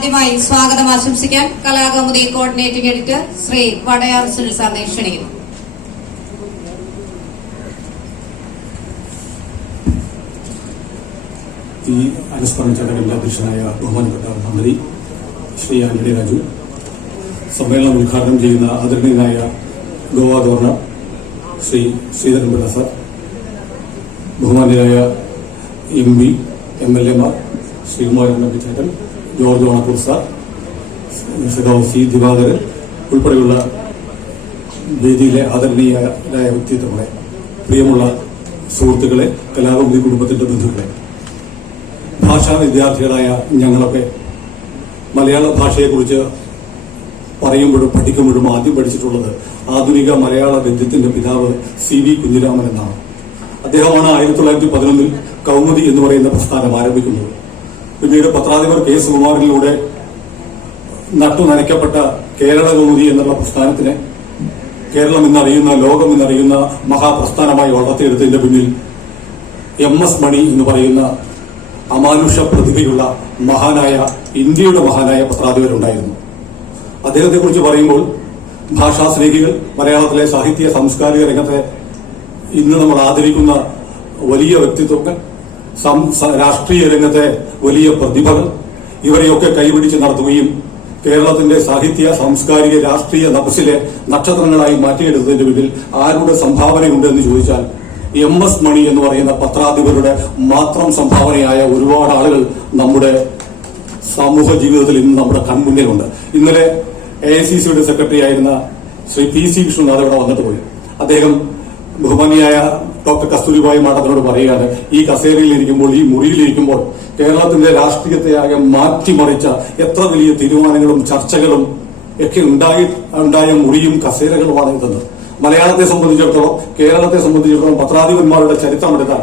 ആദ്യമായി സ്വാഗതം ആശംസിക്കാൻ Kalakaumudi coordinating editor Shri Vadayar Sunil സാറിനെ ക്ഷണിക്കുന്നു. ഈ അനുസ്മരണ ചടങ്ങിന്റെ അധ്യക്ഷനായ ബഹുമാനപ്പെട്ട മന്ത്രി ശ്രീ ആന്റണി രാജു, സമ്മേളനം ഉദ്ഘാടനം ചെയ്യുന്ന ആദരണീയനായ ഗോവ ഗവർണർ ശ്രീ ശ്രീധരൻപിള്ള സാർ, ബഹുമാന്യരായ MP, MLA മാർ ശ്രീകുമാരൻ നമ്പിച്ചേട്ടൻ, ജോർജ് ഓണക്കൂർ സാർ, സി ദിവാകരൻ ഉൾപ്പെടെയുള്ള വേദിയിലെ ആദരണീയരായ വ്യക്തിത്വങ്ങളെ, പ്രിയമുള്ള സുഹൃത്തുക്കളെ, കലാകൗമുദി കുടുംബത്തിന്റെ ബന്ധുക്കളെ, ഭാഷാ വിദ്യാർത്ഥികളായ ഞങ്ങളൊക്കെ മലയാള ഭാഷയെക്കുറിച്ച് പറയുമ്പോഴും പഠിക്കുമ്പോഴും ആദ്യം പഠിച്ചിട്ടുള്ളത് ആധുനിക മലയാള ഗദ്യത്തിന്റെ പിതാവ് CV കുഞ്ഞിരാമൻ എന്നാണ്. അദ്ദേഹമാണ് 1911 കൗമുദി എന്ന് പറയുന്ന പ്രസ്ഥാനം ആരംഭിക്കുന്നത്. പിന്നീട് പത്രാധിപർ K. സുകുമാരനിലൂടെ നട്ടുനനയ്ക്കപ്പെട്ട കേരള കൗമുദി എന്നുള്ള പ്രസ്ഥാനത്തിനെ കേരളം എന്നറിയുന്ന, ലോകം എന്നറിയുന്ന മഹാപ്രസ്ഥാനമായി വളർത്തിയെടുത്തതിന്റെ പിന്നിൽ MS മണി എന്ന് പറയുന്ന അമാനുഷ പ്രതിഭയുള്ള ഇന്ത്യയുടെ മഹാനായ പത്രാധിപരുണ്ടായിരുന്നു. അദ്ദേഹത്തെക്കുറിച്ച് പറയുമ്പോൾ ഭാഷാസ്നേഹികൾ, മലയാളത്തിലെ സാഹിത്യ സാംസ്കാരിക രംഗത്തെ ഇന്ന് നമ്മൾ ആദരിക്കുന്ന വലിയ വ്യക്തിത്വങ്ങൾ, രാഷ്ട്രീയ രംഗത്തെ വലിയ പ്രതിഭകൾ, ഇവരെയൊക്കെ കൈപിടിച്ച് നടത്തുകയും കേരളത്തിന്റെ സാഹിത്യ സാംസ്കാരിക രാഷ്ട്രീയ നഭസിലെ നക്ഷത്രങ്ങളായി മാറ്റിയെടുത്തതിന്റെ പിന്നിൽ ആരുടെ സംഭാവനയുണ്ട് എന്ന് ചോദിച്ചാൽ MS മണി എന്ന് പറയുന്ന പത്രാധിപരുടെ മാത്രം സംഭാവനയായ ഒരുപാട് ആളുകൾ നമ്മുടെ സമൂഹ ജീവിതത്തിൽ ഇന്ന് നമ്മുടെ കൺമുന്നിലുണ്ട്. ഇന്നലെ AICCയുടെ സെക്രട്ടറി ആയിരുന്ന ശ്രീ PC വിഷ്ണുനാഥ് ഇവിടെ വന്നിട്ട് പോയി. അദ്ദേഹം ബഹുമാനിയായ ഡോക്ടർ കസ്തൂരിബായി മാഡത്തിനോട് പറയുകയാണ്, ഈ കസേരയിലിരിക്കുമ്പോൾ, ഈ മുറിയിലിരിക്കുമ്പോൾ കേരളത്തിന്റെ രാഷ്ട്രീയത്തെ ആകെ മാറ്റിമറിച്ച എത്ര വലിയ തീരുമാനങ്ങളും ചർച്ചകളും ഒക്കെ ഉണ്ടായ മുറിയും കസേരകളുമാണ് ഇതെന്ന്. മലയാളത്തെ സംബന്ധിച്ചിടത്തോളം, കേരളത്തെ സംബന്ധിച്ചിടത്തോളം പത്രാധിപന്മാരുടെ ചരിത്രമെടുത്താൽ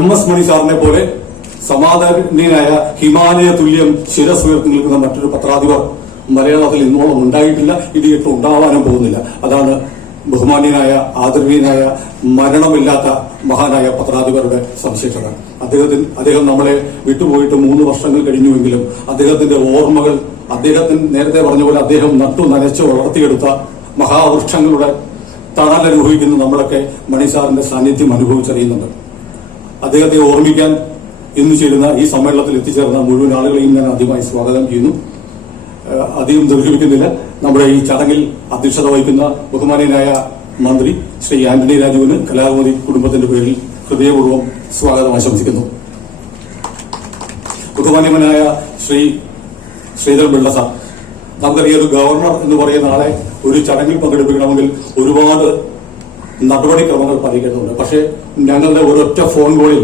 MS മണി സാറിനെ പോലെ സമാധാനീയനായ ഹിമാലയ തുല്യം ശിരസുയർത്തി നിൽക്കുന്ന മറ്റൊരു പത്രാധിപർ മലയാളത്തിൽ ഇന്നോളം ഉണ്ടായിട്ടില്ല, ഇടിയിട്ട് ഉണ്ടാവാനും പോകുന്നില്ല. അതാണ് ബഹുമാന്യനായ, ആദരണീയനായ, മരണമില്ലാത്ത മഹാനായ പത്രാധിപരുടെ സവിശേഷത. അദ്ദേഹം നമ്മളെ വിട്ടുപോയിട്ട് 3 വർഷങ്ങൾ കഴിഞ്ഞുവെങ്കിലും അദ്ദേഹത്തിന്റെ ഓർമ്മകൾ, അദ്ദേഹത്തിന് നേരത്തെ പറഞ്ഞ പോലെ അദ്ദേഹം നട്ടു നനച്ച് വളർത്തിയെടുത്ത മഹാവൃക്ഷങ്ങളുടെ തണലനുഭവിക്കുന്ന നമ്മളൊക്കെ മണിസാറിന്റെ സാന്നിധ്യം അനുഭവിച്ചറിയുന്നുണ്ട്. അദ്ദേഹത്തെ ഓർമ്മിക്കാൻ ഇന്ന് ചേരുന്ന ഈ സമ്മേളനത്തിൽ എത്തിച്ചേർന്ന മുഴുവൻ ആളുകളെയും ഞാൻ ആദ്യമായി സ്വാഗതം ചെയ്യുന്നു. അധികം ദീർഘിപ്പിക്കുന്നില്ല. നമ്മുടെ ഈ ചടങ്ങിൽ അധ്യക്ഷത വഹിക്കുന്ന ബഹുമാനീയനായ മന്ത്രി ശ്രീ ആന്റണി രാജുവിന് കലാകൗമുദി കുടുംബത്തിന്റെ പേരിൽ ഹൃദയപൂർവ്വം സ്വാഗതം ആശംസിക്കുന്നു. ബഹുമാന്യനായ ശ്രീ ശ്രീധരൻപിള്ള സാർ, നമുക്കറിയാം, ഒരു ഗവർണർ എന്ന് പറയുന്ന ആളെ ഒരു ചടങ്ങിൽ പങ്കെടുപ്പിക്കണമെങ്കിൽ ഒരുപാട് നടപടിക്രമങ്ങൾ പാലിക്കേണ്ടതുണ്ട്. പക്ഷേ ഞങ്ങളുടെ ഒരൊറ്റ ഫോൺ കോളിൽ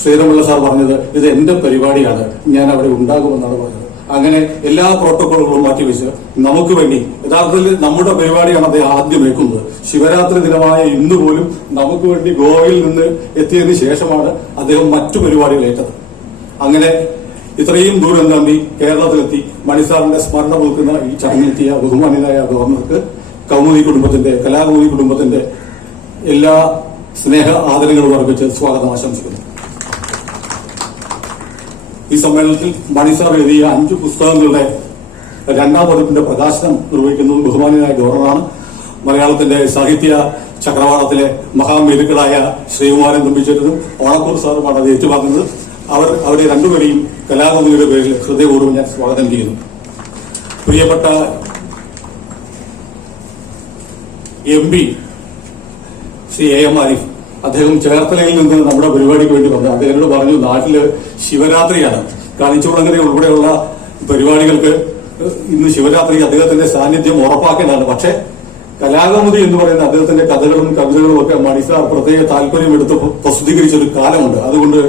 ശ്രീധരൻപിള്ള സാർ പറഞ്ഞത്, ഇത് എന്റെ പരിപാടിയാണ്, ഞാൻ അവിടെ ഉണ്ടാകുമെന്നാണ് പറഞ്ഞത്. അങ്ങനെ എല്ലാ പ്രോട്ടോക്കോളുകളും മാറ്റിവെച്ച് നമുക്ക് വേണ്ടി, യഥാർത്ഥത്തിൽ നമ്മുടെ പരിപാടിയാണ് അദ്ദേഹം ആദ്യം വെക്കുന്നത്. ശിവരാത്രി ദിനമായ ഇന്ന് പോലും നമുക്ക് വേണ്ടി ഗോവയിൽ നിന്ന് എത്തിയതിനു ശേഷമാണ് അദ്ദേഹം മറ്റു പരിപാടികൾ ഏറ്റത്. അങ്ങനെ ഇത്രയും ദൂരം താണ്ടി കേരളത്തിലെത്തി മണിസാറിന്റെ സ്മരണ പുതുക്കുന്ന ഈ ചടങ്ങിലെത്തിയ ബഹുമാന്യനായ ഗവർണർക്ക് കലാകൗമുദി കുടുംബത്തിന്റെ എല്ലാ സ്നേഹ ആദരങ്ങളും അർപ്പിച്ച് സ്വാഗതം ആശംസിക്കുന്നു. ഈ സമ്മേളനത്തിൽ മണിസാർ എഴുതിയ 5 പുസ്തകങ്ങളുടെ 2ാം പതിപ്പിന്റെ പ്രകാശനം നിർവഹിക്കുന്നത് ബഹുമാന്യനായ ഗവർണറാണ്. മലയാളത്തിന്റെ സാഹിത്യ ചക്രവാളത്തിലെ മഹാമേരുക്കളായ ശ്രീകുമാരൻ നമ്പിച്ചേട്ടനും ഓണക്കൂർ സാറുമാണ് അത് ഏറ്റുവാങ്ങുന്നത്. അവരെ രണ്ടുപേരെയും കലാകൗമുദിയുടെ പേരിൽ ഹൃദയപൂർവ്വം ഞാൻ സ്വാഗതം ചെയ്യുന്നു. പ്രിയപ്പെട്ട MP ശ്രീ AM ആരിഫ്, അദ്ദേഹം ചേർത്തലയിൽ നിന്ന് നമ്മുടെ പരിപാടിക്ക് വേണ്ടി പറഞ്ഞു. അദ്ദേഹത്തോട് പറഞ്ഞു, നാട്ടില് ശിവരാത്രിയാണ്, കാണിച്ചുകുളങ്ങര ഉൾപ്പെടെയുള്ള പരിപാടികൾക്ക് ഇന്ന് ശിവരാത്രി അദ്ദേഹത്തിന്റെ സാന്നിധ്യം ഉറപ്പാക്കേണ്ടതാണ്. പക്ഷേ കലാകൗമുദി എന്ന് പറയുന്ന അദ്ദേഹത്തിന്റെ കഥകളും കവിതകളും ഒക്കെ മണിസാർ പ്രത്യേക താല്പര്യമെടുത്ത് പ്രസിദ്ധീകരിച്ചൊരു കാലമുണ്ട്. അതുകൊണ്ട്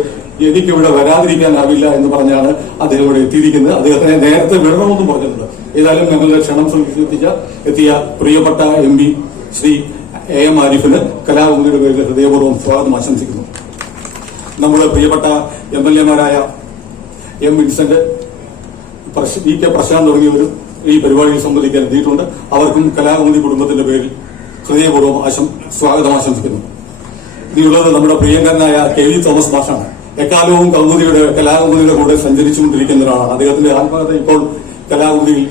എനിക്കിവിടെ വരാതിരിക്കാനാവില്ല എന്ന് പറഞ്ഞാണ് അദ്ദേഹം ഇവിടെ എത്തിയിരിക്കുന്നത്. അദ്ദേഹത്തിനെ നേരത്തെ വിടണമെന്നും പറഞ്ഞിട്ടുണ്ട്. ഏതായാലും ഞങ്ങളുടെ ക്ഷണം എത്തിയ പ്രിയപ്പെട്ട MP ശ്രീ AM ആരിഫിന് കലാകൗമുദിയുടെ പേരിൽ ഹൃദയപൂർവ്വം സ്വാഗതം ആശംസിക്കുന്നു. നമ്മുടെ പ്രിയപ്പെട്ട MLA മാരായ M. വിൻസെന്റ്, VK പ്രശാന്ത് തുടങ്ങിയവരും ഈ പരിപാടിയിൽ സംബന്ധിക്കാൻ എത്തിയിട്ടുണ്ട്. അവർക്കും കലാകൗമുദി കുടുംബത്തിന്റെ പേരിൽ ഹൃദയപൂർവ്വം സ്വാഗതം ആശംസിക്കുന്നു. ഇനിയുള്ളത് നമ്മുടെ പ്രിയങ്കരനായ KV തോമസ് മാഷാണ്. എക്കാലവും കലാകൗമുദിയുടെ കൂടെ സഞ്ചരിച്ചുകൊണ്ടിരിക്കുന്ന ഒരാളാണ്. അദ്ദേഹത്തിന്റെ ആത്മകഥ ഇപ്പോൾ കലാകൗമുദിയിൽ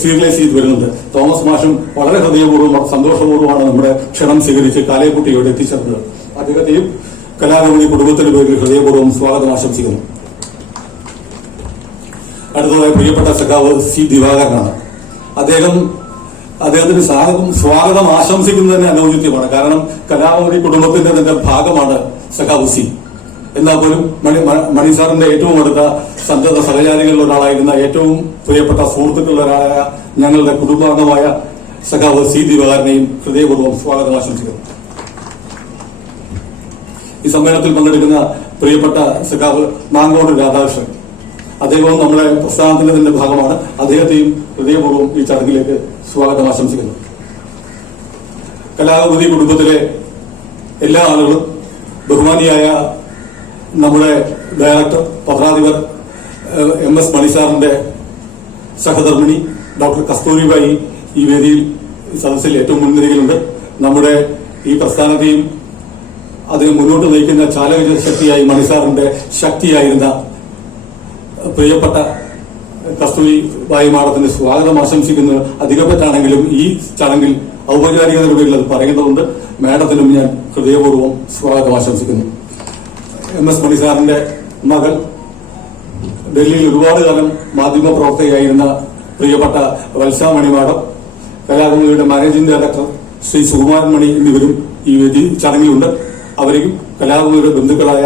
സീരിയലൈസ് ചെയ്ത് വരുന്നുണ്ട്. തോമസ് മാഷും വളരെ ഹൃദയപൂർവ്വം സന്തോഷപൂർവ്വമാണ് നമ്മുടെ ക്ഷണം സ്വീകരിച്ച് കാലേക്കുട്ടി ഇവിടെ എത്തിച്ചേർന്നത്. അദ്ദേഹത്തെയും കലാകൗമുദി കുടുംബത്തിന്റെ പേരിൽ ഹൃദയപൂർവ്വം സ്വാഗതം ആശംസിക്കുന്നു. അടുത്തതായി പ്രിയപ്പെട്ട സഖാവ് സി ദിവാകരനാണ്. അദ്ദേഹത്തിന് സ്വാഗതം ആശംസിക്കുന്നതിന് അനൗചിത്യമാണ്. കാരണം കലാകൗമുദി കുടുംബത്തിന്റെ തന്നെ ഭാഗമാണ് സഖാവ് സി. എന്നാൽ പോലും മണി സാറിന്റെ ഏറ്റവും അടുത്ത സന്നദ്ധ സഹചാരികളിൽ ഒരാളായിരുന്ന ഏറ്റവും പ്രിയപ്പെട്ട സുഹൃത്തുക്കളിൽ ഒരാളായ ഞങ്ങളുടെ കുടുംബാംഗമായ സഖാവ് സി ദിവാകരനെയും ഹൃദയപൂർവ്വം സ്വാഗതം ആശംസിക്കുന്നു. ഈ സമ്മേളനത്തിൽ പങ്കെടുക്കുന്ന പ്രിയപ്പെട്ട സഖാവ് മാങ്കോട് രാധാകൃഷ്ണൻ, അദ്ദേഹവും നമ്മുടെ പ്രസ്ഥാനത്തിന്റെ തന്നെ ഭാഗമാണ്. അദ്ദേഹത്തെയും ഹൃദയപൂർവ്വം ഈ ചടങ്ങിലേക്ക് സ്വാഗതം ആശംസിക്കുന്നു. കലാകൗമുദി കുടുംബത്തിലെ എല്ലാ ആളുകളും, ബഹുമാനിയായ നമ്മുടെ ഡയറക്ടർ പത്രാധിപർ MS മണി സാറിന്റെ സഹധർമ്മിണി ഡോക്ടർ കസ്തൂരിബായി ഈ വേദിയിൽ സദസ്സിൽ ഏറ്റവും മുൻനിരയിലുണ്ട്. നമ്മുടെ ഈ പ്രസ്ഥാനത്തെയും അതിനെ മുന്നോട്ട് നയിക്കുന്ന ചാലക ശക്തിയായി മണിസാറിന്റെ ശക്തിയായിരുന്ന പ്രിയപ്പെട്ട കസ്തൂരിബായി മാഡത്തിന് സ്വാഗതം ആശംസിക്കുന്നത് അധികപ്പറ്റാണെങ്കിലും ഈ ചടങ്ങിൽ ഔപചാരികതയുടെ പേരിൽ അത് പറയുന്നതുകൊണ്ട് മാഡത്തിനും ഞാൻ ഹൃദയപൂർവ്വം സ്വാഗതം ആശംസിക്കുന്നു. MS മണി സാറിന്റെ മകൾ, ഡൽഹിയിൽ ഒരുപാട് കാലം മാധ്യമ പ്രവർത്തകയായിരുന്ന പ്രിയപ്പെട്ട വത്സാമണി മാഡം, കലാകൗമുദിയുടെ മാനേജിംഗ് ഡയറക്ടർ ശ്രീ സുകുമാരൻ മണി എന്നിവരും ഈ വേദി ചടങ്ങിലുണ്ട്. അവരെയും കലാകൗമുദിയുടെ ബന്ധുക്കളായ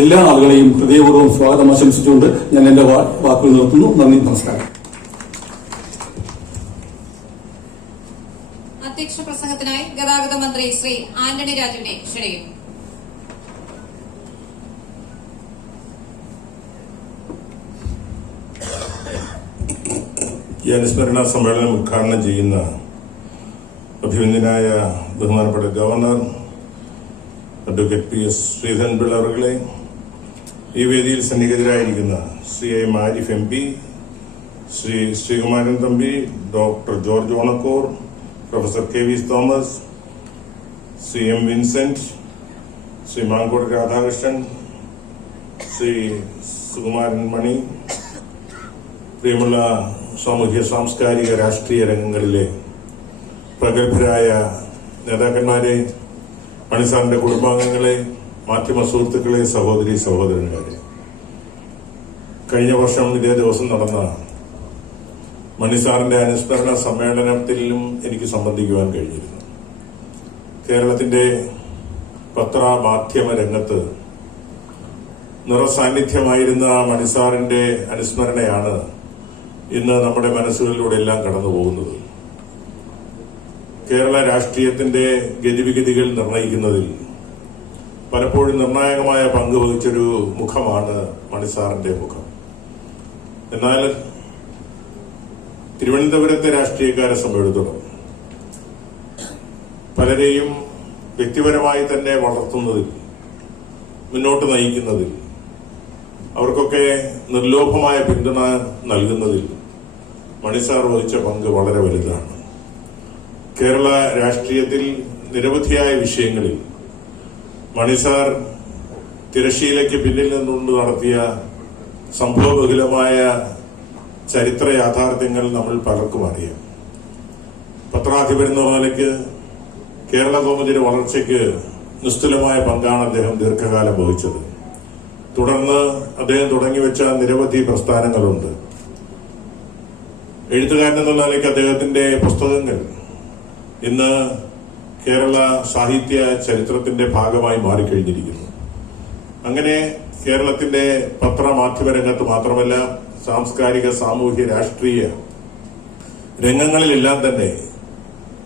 എല്ലാ ആളുകളെയും ഹൃദയപൂർവ്വം സ്വാഗതം ആശംസിച്ചുകൊണ്ട് ഞാൻ എന്റെ വാക്കുകൾ നിർത്തുന്നു. നന്ദി, നമസ്കാരം. അധ്യക്ഷ പ്രസംഗത്തിനായി ഗതാഗത മന്ത്രി ശ്രീ ആന്റണി രാജുവിനെ ക്ഷണിക്കുന്നു. ഈ അനുസ്മരണ സമ്മേളനം ഉദ്ഘാടനം ചെയ്യുന്ന അഭിനന്ദനായ ബഹുമാനപ്പെട്ട ഗവർണർ അഡ്വക്കേറ്റ് PS ശ്രീധരൻപിള്ള അവர்களെ, ഈ വേദിയിൽ സന്നിഹിതരായിരിക്കുന്ന Shri M Arif MP, Shri Sreekumaran Thampi, doctor George Onakkoor, professor KV Thomas, Shri M Vincent, Shri Mankode Radhakrishnan, Shri Sukumaran Mani, പ്രിയമുള്ള സാമൂഹ്യ സാംസ്കാരിക രാഷ്ട്രീയ രംഗങ്ങളിലെ പ്രഗത്ഭരായ നേതാക്കന്മാരെ, മണിസാറിന്റെ കുടുംബാംഗങ്ങളെ, മാധ്യമ സുഹൃത്തുക്കളെ, സഹോദരി സഹോദരന്മാരെ, കഴിഞ്ഞ വർഷം ഇതേ ദിവസം നടന്ന മണിസാറിന്റെ അനുസ്മരണ സമ്മേളനത്തിലും എനിക്ക് സംബന്ധിക്കുവാൻ കഴിഞ്ഞിരുന്നു. കേരളത്തിന്റെ പത്രമാധ്യമ രംഗത്ത് നിറസാന്നിധ്യമായിരുന്ന മണിസാറിന്റെ അനുസ്മരണയാണ് ഇന്ന് നമ്മുടെ മനസ്സുകളിലൂടെ എല്ലാം കടന്നു പോകുന്നത്. കേരള രാഷ്ട്രീയത്തിന്റെ ഗതിവിഗതികൾ നിർണയിക്കുന്നതിൽ പലപ്പോഴും നിർണായകമായ പങ്ക് വഹിച്ചൊരു മുഖമാണ് മണിസാറിന്റെ മുഖം. എന്നാൽ തിരുവനന്തപുരത്തെ രാഷ്ട്രീയക്കാരെ സംബന്ധിച്ചിടത്തോളം പലരെയും വ്യക്തിപരമായി തന്നെ വളർത്തുന്നതിൽ, മുന്നോട്ട് നയിക്കുന്നതിൽ, അവർക്കൊക്കെ നിർലോഭമായ പിന്തുണ നൽകുന്നതിൽ മണിസാർ വഹിച്ച പങ്ക് വളരെ വലുതാണ്. കേരള രാഷ്ട്രീയത്തിൽ നിരവധിയായ വിഷയങ്ങളിൽ മണിസാർ തിരശ്ശീലയ്ക്ക് പിന്നിൽ നിന്നുകൊണ്ട് നടത്തിയ സംഭവബഹുലമായ ചരിത്ര യാഥാർത്ഥ്യങ്ങൾ നമ്മൾ പലർക്കും അറിയാം. പത്രാധിപരെന്ന നിലയ്ക്ക് കേരള കൗമുദിയുടെ വളർച്ചയ്ക്ക് നിസ്തുലമായ പങ്കാണ് അദ്ദേഹം ദീർഘകാലം വഹിച്ചത്. തുടർന്ന് അദ്ദേഹം തുടങ്ങിവെച്ച നിരവധി പ്രസ്ഥാനങ്ങളുണ്ട്. എഴുത്തുകാരൻ എന്നുള്ള നിലയ്ക്ക് അദ്ദേഹത്തിന്റെ പുസ്തകങ്ങൾ ഇന്ന് കേരള സാഹിത്യ ചരിത്രത്തിന്റെ ഭാഗമായി മാറിക്കഴിഞ്ഞിരിക്കുന്നു. അങ്ങനെ കേരളത്തിന്റെ പത്രമാധ്യമ രംഗത്ത് മാത്രമല്ല, സാംസ്കാരിക, സാമൂഹ്യ, രാഷ്ട്രീയ രംഗങ്ങളിലെല്ലാം തന്നെ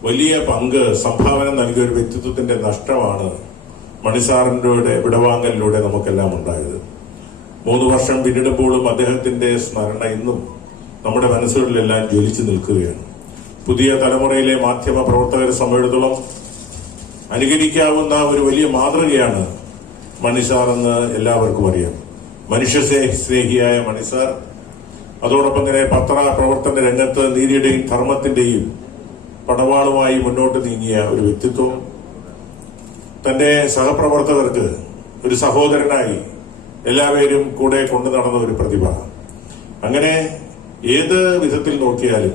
വലിയ പങ്ക്, സംഭാവന നൽകിയ ഒരു വ്യക്തിത്വത്തിന്റെ നഷ്ടമാണ് മണിസാറിന്റെ വിടവാങ്ങലിലൂടെ നമുക്കെല്ലാം ഉണ്ടായത്. 3 വർഷം പിന്നിടുമ്പോഴും അദ്ദേഹത്തിന്റെ സ്മരണ ഇന്നും നമ്മുടെ മനസ്സുകളിലെല്ലാം ജ്വലിച്ചു നിൽക്കുകയാണ്. പുതിയ തലമുറയിലെ മാധ്യമ പ്രവർത്തകരെ സംബന്ധിച്ചിടത്തോളം അനുകരിക്കാവുന്ന ഒരു വലിയ മാതൃകയാണ് മണിസാർ എന്ന് എല്ലാവർക്കും അറിയാം. മനുഷ്യ സ്നേഹിയായ മണിസാർ, അതോടൊപ്പം തന്നെ പത്ര പ്രവർത്തന രംഗത്ത് നീതിയുടെയും ധർമ്മത്തിന്റെയും പടവാളുമായി മുന്നോട്ട് നീങ്ങിയ ഒരു വ്യക്തിത്വം, തന്റെ സഹപ്രവർത്തകർക്ക് ഒരു സഹോദരനായി എല്ലാവരും കൂടെ കൊണ്ടു നടന്ന ഒരു പ്രതിഭ. അങ്ങനെ ഏത് വിധത്തിൽ നോക്കിയാലും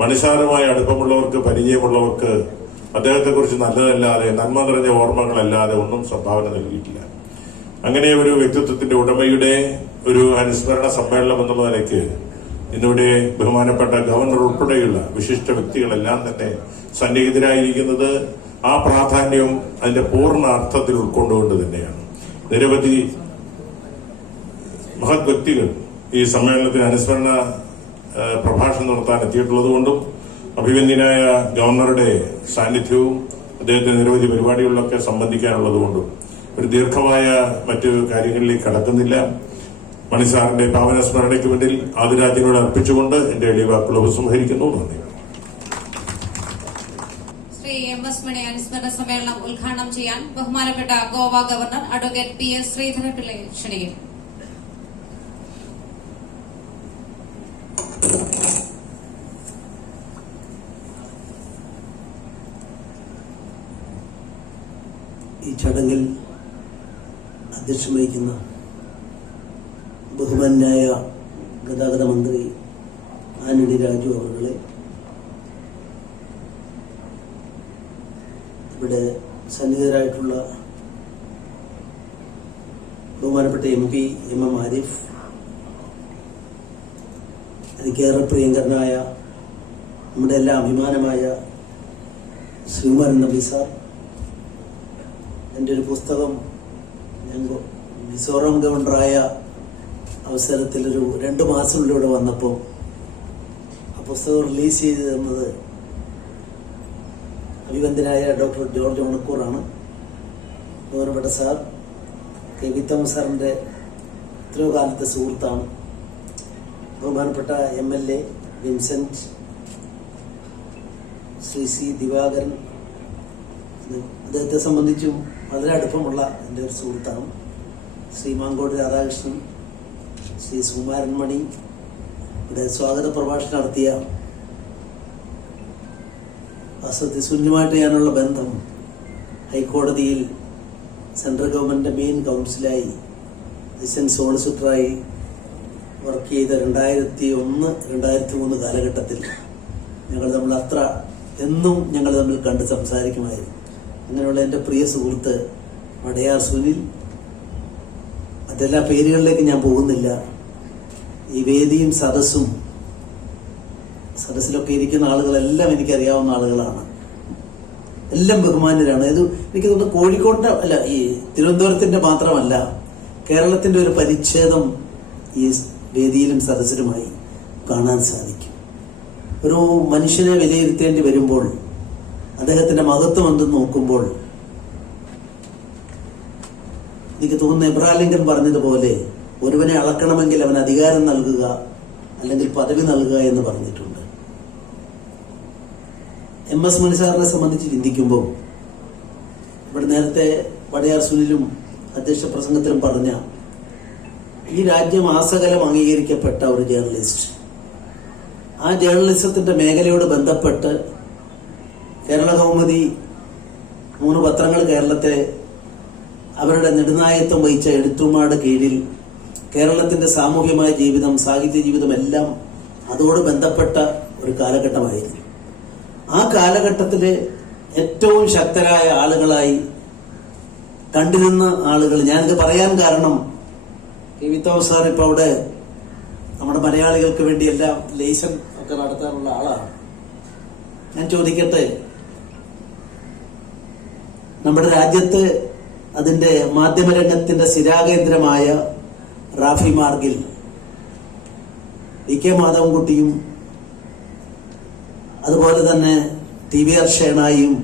മണിസാറുമായി അടുപ്പമുള്ളവർക്ക്, പരിചയമുള്ളവർക്ക് അദ്ദേഹത്തെക്കുറിച്ച് നല്ലതല്ലാതെ, നന്മ നിറഞ്ഞ ഓർമ്മകളല്ലാതെ ഒന്നും സംഭാവന നൽകിയിട്ടില്ല. അങ്ങനെ ഒരു വ്യക്തിത്വത്തിന്റെ ഉടമയുടെ ഒരു അനുസ്മരണ സമ്മേളനം എന്നുള്ള നിലയ്ക്ക് ഇന്നിവിടെ ബഹുമാനപ്പെട്ട ഗവർണർ ഉൾപ്പെടെയുള്ള വിശിഷ്ട വ്യക്തികളെല്ലാം തന്നെ സന്നിഹിതരായിരിക്കുന്നത് ആ പ്രാധാന്യവും അതിന്റെ പൂർണ്ണ അർത്ഥത്തിൽ ഉൾക്കൊണ്ടുകൊണ്ട് തന്നെയാണ്. നിരവധി മഹത് വ്യക്തികൾ ഈ സമ്മേളനത്തിന് അനുസ്മരണ പ്രഭാഷണം നടത്താൻ എത്തിയിട്ടുള്ളതുകൊണ്ടും അഭിനന്ദനായ ഗവർണറുടെ സാന്നിധ്യവും അദ്ദേഹത്തിന് നിരവധി പരിപാടികളിലൊക്കെ സംബന്ധിക്കാനുള്ളതുകൊണ്ടും ഒരു ദീർഘമായ മറ്റു കാര്യങ്ങളിലേക്ക് കടക്കുന്നില്ല. മണിസാറിന്റെ പാവന സ്മരണയ്ക്ക് മുന്നിൽ ആദരാജ്ഞലിയോട് അർപ്പിച്ചുകൊണ്ട് എന്റെ എളിയ വാക്കുകൾ ഉപസംഹരിക്കുന്നു. നന്ദി. ശ്രീ MS മണി അനുസ്മരണ സമ്മേളനം ഉദ്ഘാടനം ചെയ്യാൻ ബഹുമാനപ്പെട്ട ഗോവ ഗവർണർ അഡ്വക്കേറ്റ് PS ശ്രീധരൻപിള്ളയെ ക്ഷണിക്കും. ഈ ചടങ്ങിൽ അധ്യക്ഷം വഹിക്കുന്ന ബഹുമാന്യായ ഗതാഗത മന്ത്രി ആന്റണി രാജു അവരുടെ, ഇവിടെ സന്നിഹിതരായിട്ടുള്ള ബഹുമാനപ്പെട്ട MP MM ആരിഫ്, എനിക്കേറെ പ്രിയങ്കരനായ നമ്മുടെ എല്ലാ അഭിമാനമായ ശ്രീകുമാരൻ നമ്പി സാർ, എൻ്റെ ഒരു പുസ്തകം ഞാൻ മിസോറാം ഗവർണറായ അവസരത്തിൽ ഒരു 2 മാസത്തിലൂടെ വന്നപ്പോൾ ആ പുസ്തകം റിലീസ് ചെയ്ത് തന്നത് അഭിവന്ദനായ ഡോക്ടർ ജോർജ് ഓണക്കൂറാണ്. ബഹുമാനപ്പെട്ട സാർ KV തോമസ് സാറിൻ്റെ എത്രയോ കാലത്തെ സുഹൃത്താണ്. ബഹുമാനപ്പെട്ട MLA Vincent, Shri C Divakaran, അദ്ദേഹത്തെ സംബന്ധിച്ചും വളരെ അടുപ്പമുള്ള എൻ്റെ ഒരു സുഹൃത്താണ്. ശ്രീ മാങ്കോട് രാധാകൃഷ്ണൻ, ശ്രീ സുകുമാരൻ മണി, ഇവിടെ സ്വാഗത പ്രഭാഷണം നടത്തിയ വാസ്തവത്തിൽ സുനിലുമായിട്ട് ചെയ്യാനുള്ള ബന്ധം ഹൈക്കോടതിയിൽ സെൻട്രൽ ഗവൺമെന്റിന്റെ മെയിൻ കൗൺസിലായി അസിസ്റ്റന്റ് സോളിസിറ്ററായി വർക്ക് ചെയ്ത 2001-2003 കാലഘട്ടത്തിൽ ഞങ്ങൾ തമ്മിൽ കണ്ട് സംസാരിക്കുമായിരുന്നു. അങ്ങനെയുള്ള എൻ്റെ പ്രിയ സുഹൃത്ത് വടയാർ സുനിൽ, മറ്റെല്ലാ പേരുകളിലേക്ക് ഞാൻ പോകുന്നില്ല. ഈ വേദിയും സദസ്സിലൊക്കെ ഇരിക്കുന്ന ആളുകളെല്ലാം എനിക്കറിയാവുന്ന ആളുകളാണ്. എല്ലാം ബഹുമാന്യരാണ്. ഇത് എനിക്ക് തോന്നുന്നു കോഴിക്കോട്ടെ ഈ തിരുവനന്തപുരത്തിന്റെ മാത്രമല്ല, കേരളത്തിന്റെ ഒരു പരിച്ഛേദം ഈ വേദിയിലും സദസ്സിലുമായി കാണാൻ സാധിക്കും. ഒരു മനുഷ്യനെ വിലയിരുത്തേണ്ടി വരുമ്പോൾ, അദ്ദേഹത്തിന്റെ മഹത്വം എന്തെന്ന് നോക്കുമ്പോൾ, എനിക്ക് തോന്നുന്നു എബ്രഹാം ലിങ്കൻ പറഞ്ഞതുപോലെ ഒരുവനെ അളക്കണമെങ്കിൽ അവൻ അധികാരം നൽകുക അല്ലെങ്കിൽ പദവി നൽകുക എന്ന് പറഞ്ഞിട്ടുണ്ട്. MS മണി സാറിനെ സംബന്ധിച്ച് ചിന്തിക്കുമ്പോൾ, ഇവിടെ നേരത്തെ വടയാർ സുനിലും അധ്യക്ഷ പ്രസംഗത്തിലും പറഞ്ഞ ഈ രാജ്യം ആസകലം അംഗീകരിക്കപ്പെട്ട ഒരു ജേർണലിസ്റ്റ്, ആ ജേർണലിസത്തിന്റെ മേഖലയോട് ബന്ധപ്പെട്ട് കേരള കൗമുദി 3 പത്രങ്ങൾ കേരളത്തെ അവരുടെ നെടുനായത്വം വഹിച്ച എഴുത്തുമാട് കീഴിൽ കേരളത്തിന്റെ സാമൂഹ്യമായ ജീവിതം, സാഹിത്യ ജീവിതം എല്ലാം അതോട് ബന്ധപ്പെട്ട ഒരു കാലഘട്ടമായിരുന്നു. ആ കാലഘട്ടത്തിലെ ഏറ്റവും ശക്തരായ ആളുകളായി കണ്ടിരുന്ന ആളുകൾ, ഞാനിത് പറയാൻ കാരണം KV തോമസ് സാർ ഇപ്പൊ അവിടെ നമ്മുടെ മലയാളികൾക്ക് വേണ്ടി എല്ലാം ലേസൺ ഒക്കെ നടത്താനുള്ള ആളാണ്. ഞാൻ ചോദിക്കട്ടെ, നമ്മുടെ രാജ്യത്ത് അതിന്റെ മാധ്യമരംഗത്തിന്റെ സ്ഥിരാകേന്ദ്രമായ റാഫി മാർഗിൽ VK മാധവൻകുട്ടിയും അതുപോലെ തന്നെ TVR ഷേണായും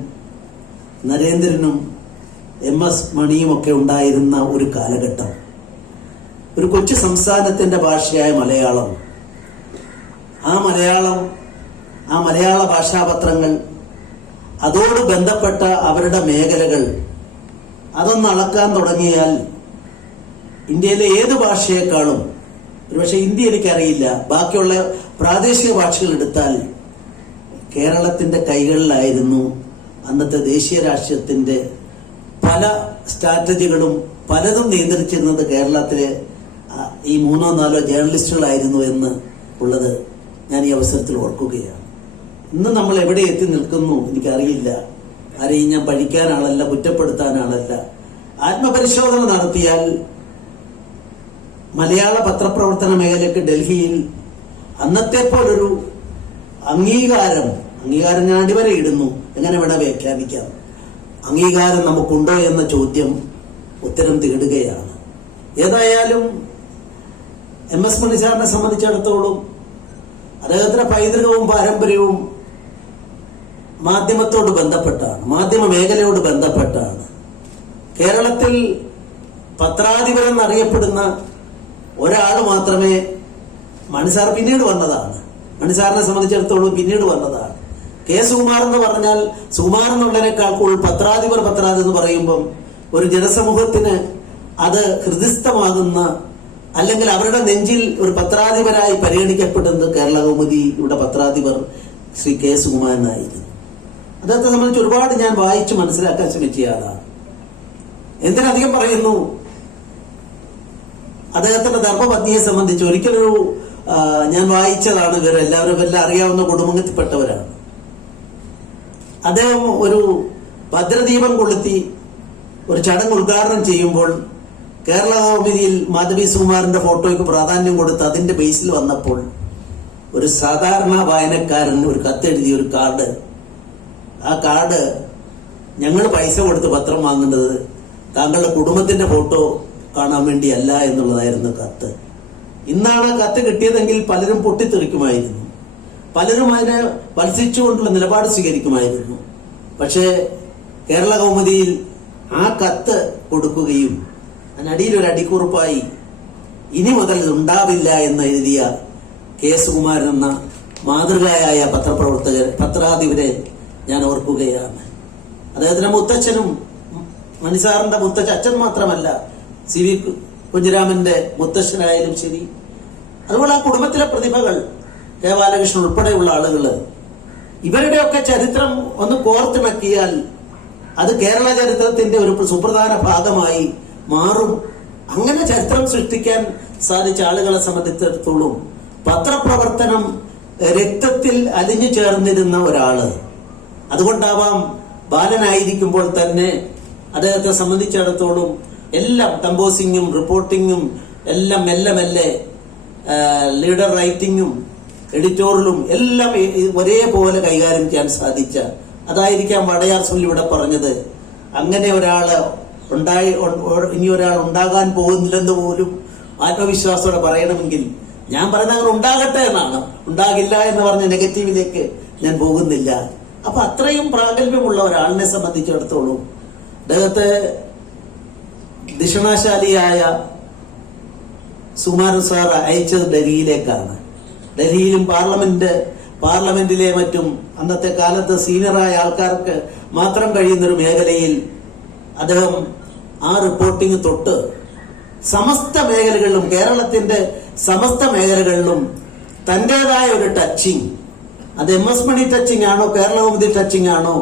നരേന്ദ്രനും MS മണിയും ഒക്കെ ഉണ്ടായിരുന്ന ഒരു കാലഘട്ടം, ഒരു കൊച്ചു സംസ്ഥാനത്തിന്റെ ഭാഷയായ മലയാളം, ആ മലയാള ഭാഷാപത്രങ്ങൾ, അതോട് ബന്ധപ്പെട്ട അവരുടെ മേഖലകൾ, അതൊന്ന് അളക്കാൻ തുടങ്ങിയാൽ ഇന്ത്യയിലെ ഏത് ഭാഷയെക്കാളും, ഒരുപക്ഷെ ഹിന്ദി എനിക്കറിയില്ല, ബാക്കിയുള്ള പ്രാദേശിക ഭാഷകൾ എടുത്താൽ കേരളത്തിന്റെ കൈകളിലായിരുന്നു അന്നത്തെ ദേശീയ രാഷ്ട്രീയത്തിന്റെ പല സ്ട്രാറ്റജികളും പലതും നിയന്ത്രിച്ചിരുന്നത് കേരളത്തിലെ ഈ 3-4 ജേർണലിസ്റ്റുകളായിരുന്നു എന്ന് ഉള്ളത് ഞാൻ ഈ അവസരത്തിൽ ഓർക്കുകയാണ്. ഇന്ന് നമ്മൾ എവിടെ എത്തി നിൽക്കുന്നു എനിക്കറിയില്ല. ആരെയും ഞാൻ പഴിക്കാനാളല്ല, കുറ്റപ്പെടുത്താനാളല്ല. ആത്മപരിശോധന നടത്തിയാൽ മലയാള പത്രപ്രവർത്തന മേഖലയ്ക്ക് ഡൽഹിയിൽ അന്നത്തെ പോലൊരു അംഗീകാരം ഞാൻ അടിവരയിടുന്നു, എങ്ങനെ വേണം വ്യാഖ്യാനിക്കാം, അംഗീകാരം നമുക്കുണ്ടോ എന്ന ചോദ്യം ഉത്തരം തേടുകയാണ്. ഏതായാലും MS മണി സാറിനെ സംബന്ധിച്ചിടത്തോളം അദ്ദേഹത്തിന്റെ പൈതൃകവും പാരമ്പര്യവും മാധ്യമത്തോട് ബന്ധപ്പെട്ടാണ്, മാധ്യമ മേഖലയോട് ബന്ധപ്പെട്ടാണ്. കേരളത്തിൽ പത്രാധിപരെന്നറിയപ്പെടുന്ന ഒരാൾ മാത്രമേ മണിസാർ പിന്നീട് വന്നതാണ്. മണിസാറിനെ സംബന്ധിച്ചിടത്തോളം പിന്നീട് വന്നതാണ്. കെ സുകുമാർ എന്ന് പറഞ്ഞാൽ സുകുമാർ എന്നുള്ളതിനേക്കാൾ കൂടുതൽ പത്രാധിപർ എന്ന് പറയുമ്പം ഒരു ജനസമൂഹത്തിന് അത് ഹൃദിസ്ഥമാകുന്ന, അല്ലെങ്കിൽ അവരുടെ നെഞ്ചിൽ ഒരു പത്രാധിപരായി പരിഗണിക്കപ്പെടുന്നത് കേരള കൗമുദിയുടെ പത്രാധിപർ ശ്രീ കെ സുകുമാരനായിരുന്നു. അദ്ദേഹത്തെ സംബന്ധിച്ച് ഒരുപാട് ഞാൻ വായിച്ച് മനസ്സിലാക്കാൻ ശ്രമിച്ചയാളാണ്. എന്തിനധികം പറയുന്നു, അദ്ദേഹത്തിന്റെ ധർമ്മപത്നിയെ സംബന്ധിച്ച് ഒരിക്കലൊരു ഞാൻ വായിച്ചതാണ്. ഇവരെല്ലാവരും എല്ലാം അറിയാവുന്ന കുടുംബത്തിൽപ്പെട്ടവരാണ്. അദ്ദേഹം ഒരു ഭദ്രദീപം കൊളുത്തി ഒരു ചടങ്ങ് ഉദ്ഘാടനം ചെയ്യുമ്പോൾ കേരള കൗമുദിയിൽ മാധവി സുകുമാരന്റെ ഫോട്ടോയ്ക്ക് പ്രാധാന്യം കൊടുത്ത് അതിന്റെ ബേസിൽ വന്നപ്പോൾ ഒരു സാധാരണ വായനക്കാരൻ ഒരു കത്തെഴുതിയ ഒരു കാർഡ്, ആ കാർഡ് ഞങ്ങൾ പൈസ കൊടുത്ത് പത്രം വാങ്ങുന്നത് താങ്കളുടെ കുടുംബത്തിന്റെ ഫോട്ടോ കാണാൻ വേണ്ടിയല്ല എന്നുള്ളതായിരുന്നു കത്ത്. ഇന്നാണ് കത്ത് കിട്ടിയതെങ്കിൽ പലരും പൊട്ടിത്തെറിക്കുമായിരുന്നു, പലരും അതിനെ വത്സിച്ചുകൊണ്ടുള്ള നിലപാട് സ്വീകരിക്കുമായിരുന്നു. പക്ഷേ കേരള കൗമുദിയിൽ ആ കത്ത് കൊടുക്കുകയും അതിനടിയിൽ ഒരു അടിക്കുറിപ്പായി ഇനി മുതൽ ഉണ്ടാവില്ല എന്ന് എഴുതിയ കെ സുകുമാരൻ എന്ന മാതൃകയായ പത്രാധിപരെ ഞാൻ ഓർക്കുകയാണ്. അദ്ദേഹത്തിന്റെ മുത്തച്ഛനും മണിസാറിന്റെ അച്ഛൻ മാത്രമല്ല, CV കുഞ്ഞിരാമന്റെ മുത്തച്ഛനായാലും ശരി, അതുപോലെ ആ കുടുംബത്തിലെ പ്രതിഭകൾ കെ ബാലകൃഷ്ണൻ ഉൾപ്പെടെയുള്ള ആളുകൾ, ഇവരുടെയൊക്കെ ചരിത്രം ഒന്ന് കോർത്തിണക്കിയാൽ അത് കേരള ചരിത്രത്തിന്റെ ഒരു സുപ്രധാന ഭാഗമായി മാറും. അങ്ങനെ ചരിത്രം സൃഷ്ടിക്കാൻ സാധിച്ച ആളുകളെ സംബന്ധിച്ചിടത്തോളം പത്രപ്രവർത്തനം രക്തത്തിൽ അലിഞ്ഞു ചേർന്നിരുന്ന ഒരാള്, അതുകൊണ്ടാവാം ബാലനായിരിക്കുമ്പോൾ തന്നെ അദ്ദേഹത്തെ സംബന്ധിച്ചിടത്തോളം എല്ലാം കമ്പോസിങ്ങും റിപ്പോർട്ടിങ്ങും എല്ലാം മെല്ലെ മെല്ലെ ലീഡർ റൈറ്റിങ്ങും എഡിറ്റോറിയലും എല്ലാം ഒരേപോലെ കൈകാര്യം ചെയ്യാൻ സാധിച്ച, അതായിരിക്കാം വടയാർ സുനിൽ ഇവിടെ പറഞ്ഞത്, അങ്ങനെ ഒരാള് ഇനി ഒരാൾ ഉണ്ടാകാൻ പോകുന്നില്ലെന്ന് പോലും ആത്മവിശ്വാസത്തോടെ പറയണമെങ്കിൽ ഞാൻ പറയുന്നത് അങ്ങനെ ഉണ്ടാകട്ടെ എന്നാണ്, ഉണ്ടാകില്ല എന്ന് പറഞ്ഞ നെഗറ്റീവിലേക്ക് ഞാൻ പോകുന്നില്ല. അപ്പൊ അത്രയും പ്രാഗൽഭ്യമുള്ള ഒരാളിനെ സംബന്ധിച്ചിടത്തോളം അദ്ദേഹത്തെ ദിഷണാശാലിയായ സുകുമാരൻ സാർ അയച്ചത് ഡൽഹിയിലേക്കാണ്. ഡൽഹിയിലും പാർലമെന്റിലെ മറ്റും അന്നത്തെ കാലത്ത് സീനിയറായ ആൾക്കാർക്ക് മാത്രം കഴിയുന്നൊരു മേഖലയിൽ അദ്ദേഹം ആ റിപ്പോർട്ടിംഗ് തൊട്ട് സമസ്ത മേഖലകളിലും, കേരളത്തിന്റെ സമസ്ത മേഖലകളിലും തന്റേതായ ഒരു ടച്ചിങ്, അത് MS മണി ടച്ചിങ് ആണോ കേരള കൗമുദി ടച്ചിങ് ആണോ,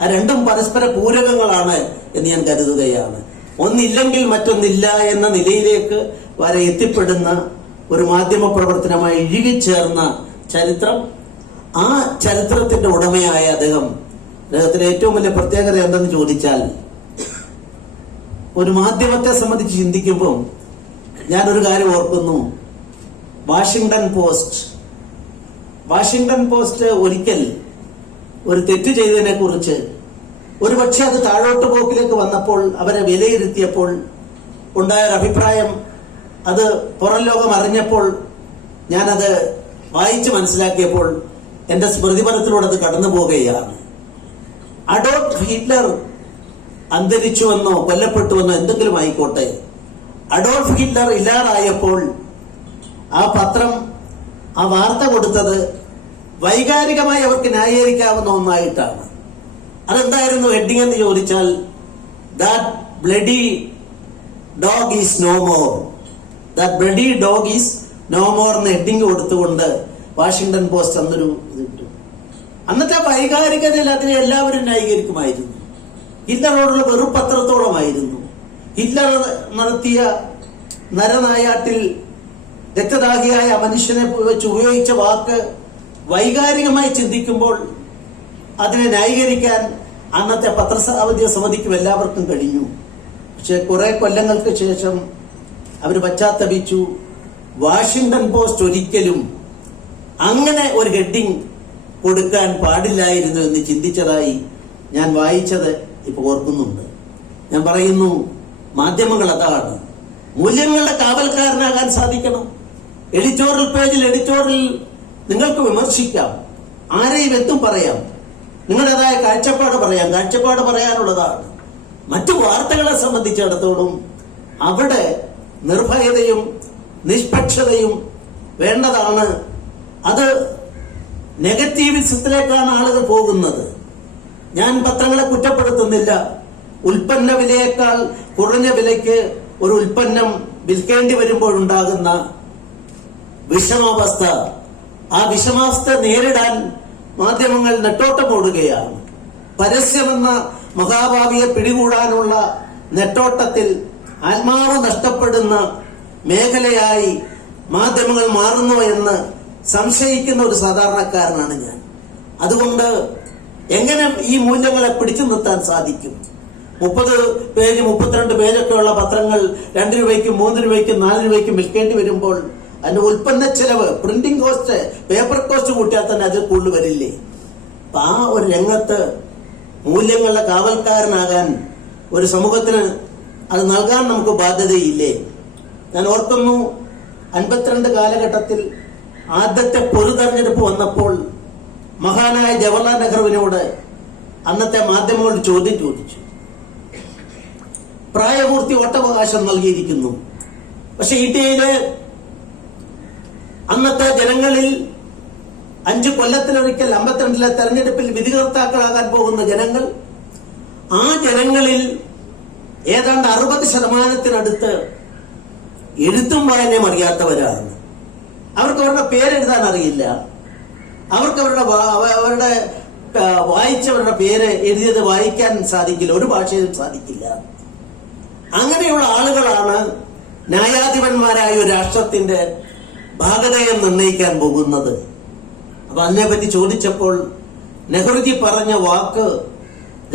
ആ രണ്ടും പരസ്പര പൂരകങ്ങളാണ് എന്ന് ഞാൻ കരുതുകയാണ്. ഒന്നില്ലെങ്കിൽ മറ്റൊന്നില്ല എന്ന നിലയിലേക്ക് വരെ എത്തിപ്പെടുന്ന ഒരു മാധ്യമ പ്രവർത്തനമായി ഇഴുകിച്ചേർന്ന ചരിത്രം, ആ ചരിത്രത്തിന്റെ ഉടമയായ അദ്ദേഹത്തിന്റെ ഏറ്റവും വലിയ പ്രത്യേകത എന്തെന്ന് ചോദിച്ചാൽ, ഒരു മാധ്യമത്തെ സംബന്ധിച്ച് ചിന്തിക്കുമ്പോൾ ഞാനൊരു കാര്യം ഓർക്കുന്നു. വാഷിംഗ്ടൺ പോസ്റ്റ് ഒരിക്കൽ ഒരു തെറ്റ് ചെയ്തതിനെ കുറിച്ച് ഒരുപക്ഷെ അത് താഴോട്ട് പോക്കിലേക്ക് വന്നപ്പോൾ അവരെ വിലയിരുത്തിയപ്പോൾ ഉണ്ടായൊരു അഭിപ്രായം, അത് പുറം ലോകം അറിഞ്ഞപ്പോൾ ഞാനത് വായിച്ച് മനസ്സിലാക്കിയപ്പോൾ എന്റെ സ്മൃതിപരത്തിലൂടെ അത് കടന്നു പോവുകയാണ്. അഡോൾഫ് ഹിറ്റ്ലർ അന്തരിച്ചുവെന്നോ കൊല്ലപ്പെട്ടുവെന്നോ എന്തെങ്കിലും ആയിക്കോട്ടെ, അഡോൾഫ് ഹിറ്റ്ലർ ഇല്ലാതായപ്പോൾ ആ പത്രം ആ വാർത്ത കൊടുത്തത് വൈകാരികമായി അവർക്ക് ന്യായീകരിക്കാവുന്ന ഒന്നായിട്ടാണ്. അതെന്തായിരുന്നു ഹെഡിങ് എന്ന് ചോദിച്ചാൽ, that bloody dog is no more, that bloody dog is no more എന്ന് ഹെഡിങ് കൊടുത്തുകൊണ്ട് വാഷിംഗ്ടൺ പോസ്റ്റ് അന്നൊരു ഇതിട്ടു. അന്നത്തെ വൈകാരികതയിൽ അതിനെ എല്ലാവരും ന്യായീകരിക്കുമായിരുന്നു. ഹിറ്റ്ലറോടുള്ള വെറും പത്രത്തോളമായിരുന്നു. ഹിറ്റ്ലർ നടത്തിയ നരനായാട്ടിൽ രക്തദാഹിയായ മനുഷ്യനെ വെച്ച് ഉപയോഗിച്ച വാക്ക് വൈകാരികമായി ചിന്തിക്കുമ്പോൾ അതിനെ ന്യായീകരിക്കാൻ അന്നത്തെ പത്രസാവധ്യ സമിതിക്കും എല്ലാവർക്കും കഴിഞ്ഞു. പക്ഷെ കുറെ കൊല്ലങ്ങൾക്ക് ശേഷം അവർ പശ്ചാത്തപിച്ചു. വാഷിംഗ്ടൺ പോസ്റ്റ് ഒരിക്കലും അങ്ങനെ ഒരു ഹെഡിങ് കൊടുക്കാൻ പാടില്ലായിരുന്നു എന്ന് ചിന്തിച്ചതായി ഞാൻ വായിച്ചത് ഇപ്പൊ ഓർക്കുന്നുണ്ട്. ഞാൻ പറയുന്നു, മാധ്യമങ്ങൾ അതാണ്. മൂല്യങ്ങളുടെ കാവൽക്കാരനാകാൻ സാധിക്കണം. എഡിറ്റോറിയൽ പേജിൽ നിങ്ങൾക്ക് വിമർശിക്കാം, ആരെയും എന്തും പറയാം, നിങ്ങളുടേതായ കാഴ്ചപ്പാട് പറയാം. കാഴ്ചപ്പാട് പറയാനുള്ളതാണ്. മറ്റു വാർത്തകളെ സംബന്ധിച്ചിടത്തോളം അവിടെ നിർഭയതയും നിഷ്പക്ഷതയും വേണ്ടതാണ്. അത് നെഗറ്റീവിസത്തിലേക്കാണ് ആളുകൾ പോകുന്നത്. ഞാൻ പത്രങ്ങളെ കുറ്റപ്പെടുത്തുന്നില്ല. ഉൽപ്പന്ന വിലയേക്കാൾ കുറഞ്ഞ വിലയ്ക്ക് ഒരു ഉൽപ്പന്നം വിൽക്കേണ്ടി വരുമ്പോഴുണ്ടാകുന്ന വിഷമാവസ്ഥ, ആ വിഷമാവസ്ഥ നേരിടാൻ മാധ്യമങ്ങൾ നെട്ടോട്ടമോടുകയാണ്. പരസ്യമെന്ന മഹാഭാവിയെ പിടികൂടാനുള്ള നെട്ടോട്ടത്തിൽ ആത്മാവ് നഷ്ടപ്പെടുന്ന മേഖലയായി മാധ്യമങ്ങൾ മാറുന്നു എന്ന് സംശയിക്കുന്ന ഒരു സാധാരണക്കാരനാണ് ഞാൻ. അതുകൊണ്ട് എങ്ങനെ ഈ മൂല്യങ്ങളെ പിടിച്ചു നിർത്താൻ സാധിക്കും? 30 പേജ് 32 പേജൊക്കെയുള്ള പത്രങ്ങൾ 2 രൂപയ്ക്കും 3 രൂപയ്ക്കും 4 രൂപയ്ക്കും വിൽക്കേണ്ടി വരുമ്പോൾ അതിന്റെ ഉൽപ്പന്ന ചെലവ്, പ്രിന്റിംഗ് കോസ്റ്റ്, പേപ്പർ കോസ്റ്റ് കൂട്ടിയാൽ തന്നെ അതിൽ കൂടുതൽ വരില്ലേ? അപ്പൊ ആ ഒരു രംഗത്ത് മൂല്യങ്ങളുടെ കാവൽക്കാരനാകാൻ ഒരു സമൂഹത്തിന് അത് നൽകാൻ നമുക്ക് ബാധ്യതയില്ലേ? ഞാൻ ഓർക്കുന്നു, 52 കാലഘട്ടത്തിൽ ആദ്യത്തെ പൊതു തെരഞ്ഞെടുപ്പ് വന്നപ്പോൾ മഹാനായ ജവഹർലാൽ നെഹ്റുവിനോട് അന്നത്തെ മാധ്യമങ്ങളോട് ചോദ്യം ചോദിച്ചു. പ്രായപൂർത്തി വോട്ടവകാശം നൽകിയിരിക്കുന്നു. പക്ഷെ ഇന്ത്യയിലെ അന്നത്തെ ജനങ്ങളിൽ 5 കൊല്ലത്തിലൊരിക്കൽ 52 തെരഞ്ഞെടുപ്പിൽ വിധികർത്താക്കളാകാൻ പോകുന്ന ജനങ്ങൾ, ആ ജനങ്ങളിൽ ഏതാണ്ട് 60% എഴുത്തും വായനയും അറിയാത്തവരാണ്. അവർക്ക് അവരുടെ പേരെഴുതാൻ അറിയില്ല. അവർക്ക് അവരുടെ വായിച്ചവരുടെ പേര് എഴുതിയത് വായിക്കാൻ സാധിക്കില്ല, ഒരു ഭാഷയിലും സാധിക്കില്ല. അങ്ങനെയുള്ള ആളുകളാണ് ന്യായാധിപന്മാരായ ഒരു രാഷ്ട്രത്തിന്റെ ഭാഗതയെ നിർണ്ണയിക്കാൻ പോകുന്നത്. അപ്പൊ അതിനെപ്പറ്റി ചോദിച്ചപ്പോൾ നെഹ്റുജി പറഞ്ഞ വാക്ക്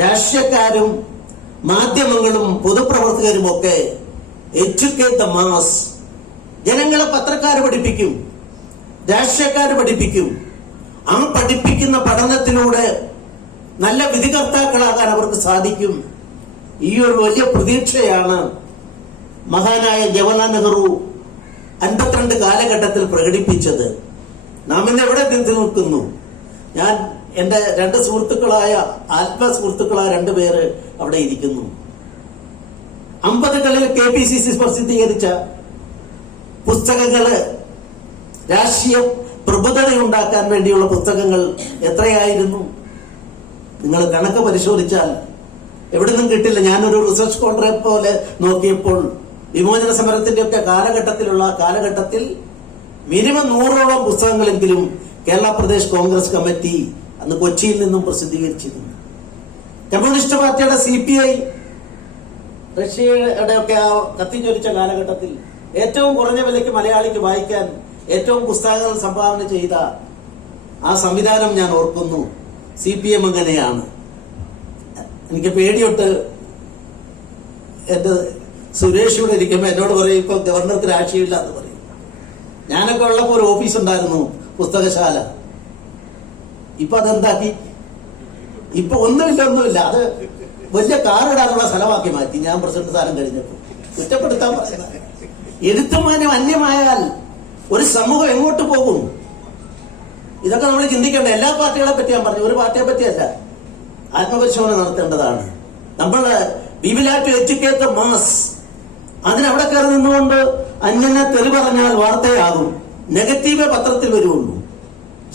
രാഷ്ട്രീയക്കാരും മാധ്യമങ്ങളും പൊതുപ്രവർത്തകരും ഒക്കെ എഡ്യൂക്കേറ്റ് ദ മാസ്, ജനങ്ങളെ പത്രക്കാരെ പഠിപ്പിക്കും, രാഷ്ട്രീയക്കാരെ പഠിപ്പിക്കും. ആ പഠിപ്പിക്കുന്ന പഠനത്തിലൂടെ നല്ല വിധികർത്താക്കളാകാൻ അവർക്ക് സാധിക്കും. ഈ ഒരു വലിയ പ്രതീക്ഷയാണ് മഹാനായ ജവഹർലാൽ നെഹ്റു 52 കാലഘട്ടത്തിൽ പ്രകടിപ്പിച്ചത്. നാം ഇന്ന് എവിടെ നിൽക്കുന്നു? ഞാൻ എന്റെ 2 സുഹൃത്തുക്കളായ ആത്മസുഹൃത്തുക്കളായ 2 പേര് അവിടെ ഇരിക്കുന്നു. 50കളിൽ KPCC പ്രസിദ്ധീകരിച്ച പുസ്തകങ്ങള്, രാഷ്ട്രീയ പ്രബുദ്ധതയുണ്ടാക്കാൻ വേണ്ടിയുള്ള പുസ്തകങ്ങൾ എത്രയായിരുന്നു? നിങ്ങൾ കണക്ക് പരിശോധിച്ചാൽ എവിടെ നിന്നും കിട്ടില്ല. ഞാനൊരു റിസർച്ച് സ്കോളറെ പോലെ നോക്കിയപ്പോൾ വിമോചന സമരത്തിന്റെ ഒക്കെ കാലഘട്ടത്തിൽ മിനിമം 100ഓളം പുസ്തകങ്ങളെങ്കിലും കേരള പ്രദേശ് കോൺഗ്രസ് കമ്മിറ്റി അന്ന് കൊച്ചിയിൽ നിന്നും പ്രസിദ്ധീകരിച്ചിരുന്നു. കമ്മ്യൂണിസ്റ്റ് പാർട്ടിയുടെ CPI റഷ്യയുടെ ഒക്കെ ആ കത്തിജ്വലിച്ച കാലഘട്ടത്തിൽ ഏറ്റവും കുറഞ്ഞ വിലയ്ക്ക് മലയാളിക്ക് വായിക്കാൻ ഏറ്റവും പുസ്തകങ്ങൾ സംഭാവന ചെയ്ത ആ സംവിധാനം ഞാൻ ഓർക്കുന്നു. CPM അങ്ങനെയാണ്. എനിക്ക് പേടിയൊട്ട് എന്റെ സുരേഷ് ഇവിടെ ഇരിക്കുമ്പോ എന്നോട് പറയും, ഇപ്പൊ ഗവർണർക്ക് രാഷ്ട്രീയമില്ല എന്ന് പറയും. ഞാനൊക്കെ ഉള്ളപ്പോ ഒരു ഓഫീസ് ഉണ്ടായിരുന്നു, പുസ്തകശാല. ഇപ്പൊ അതെന്താക്കി? ഇപ്പൊ ഒന്നുമില്ല. അത് വലിയ കാറിടാനുള്ള സ്ഥലമാക്കി മാറ്റി. ഞാൻ പ്രസിഡന്റ് സ്ഥാനം കഴിഞ്ഞപ്പോൾ കുറ്റപ്പെടുത്താൻ പറയുന്നത്. എഴുത്തുമാനം അന്യമായാൽ ഒരു സമൂഹം എങ്ങോട്ട് പോകും? ഇതൊക്കെ നമ്മൾ ചിന്തിക്കേണ്ട. എല്ലാ പാർട്ടികളെ പറ്റി ഞാൻ പറഞ്ഞു, ഒരു പാർട്ടിയെ പറ്റിയല്ല. ആത്മപരിശോധന നടത്തേണ്ടതാണ്. We will have to educate the mass. അതിനവിടെ കയറി നിന്നുകൊണ്ട് അന്യനെ തെറി പറഞ്ഞാൽ വാർത്തയാകും, നെഗറ്റീവേ പത്രത്തിൽ വരുള്ളൂ.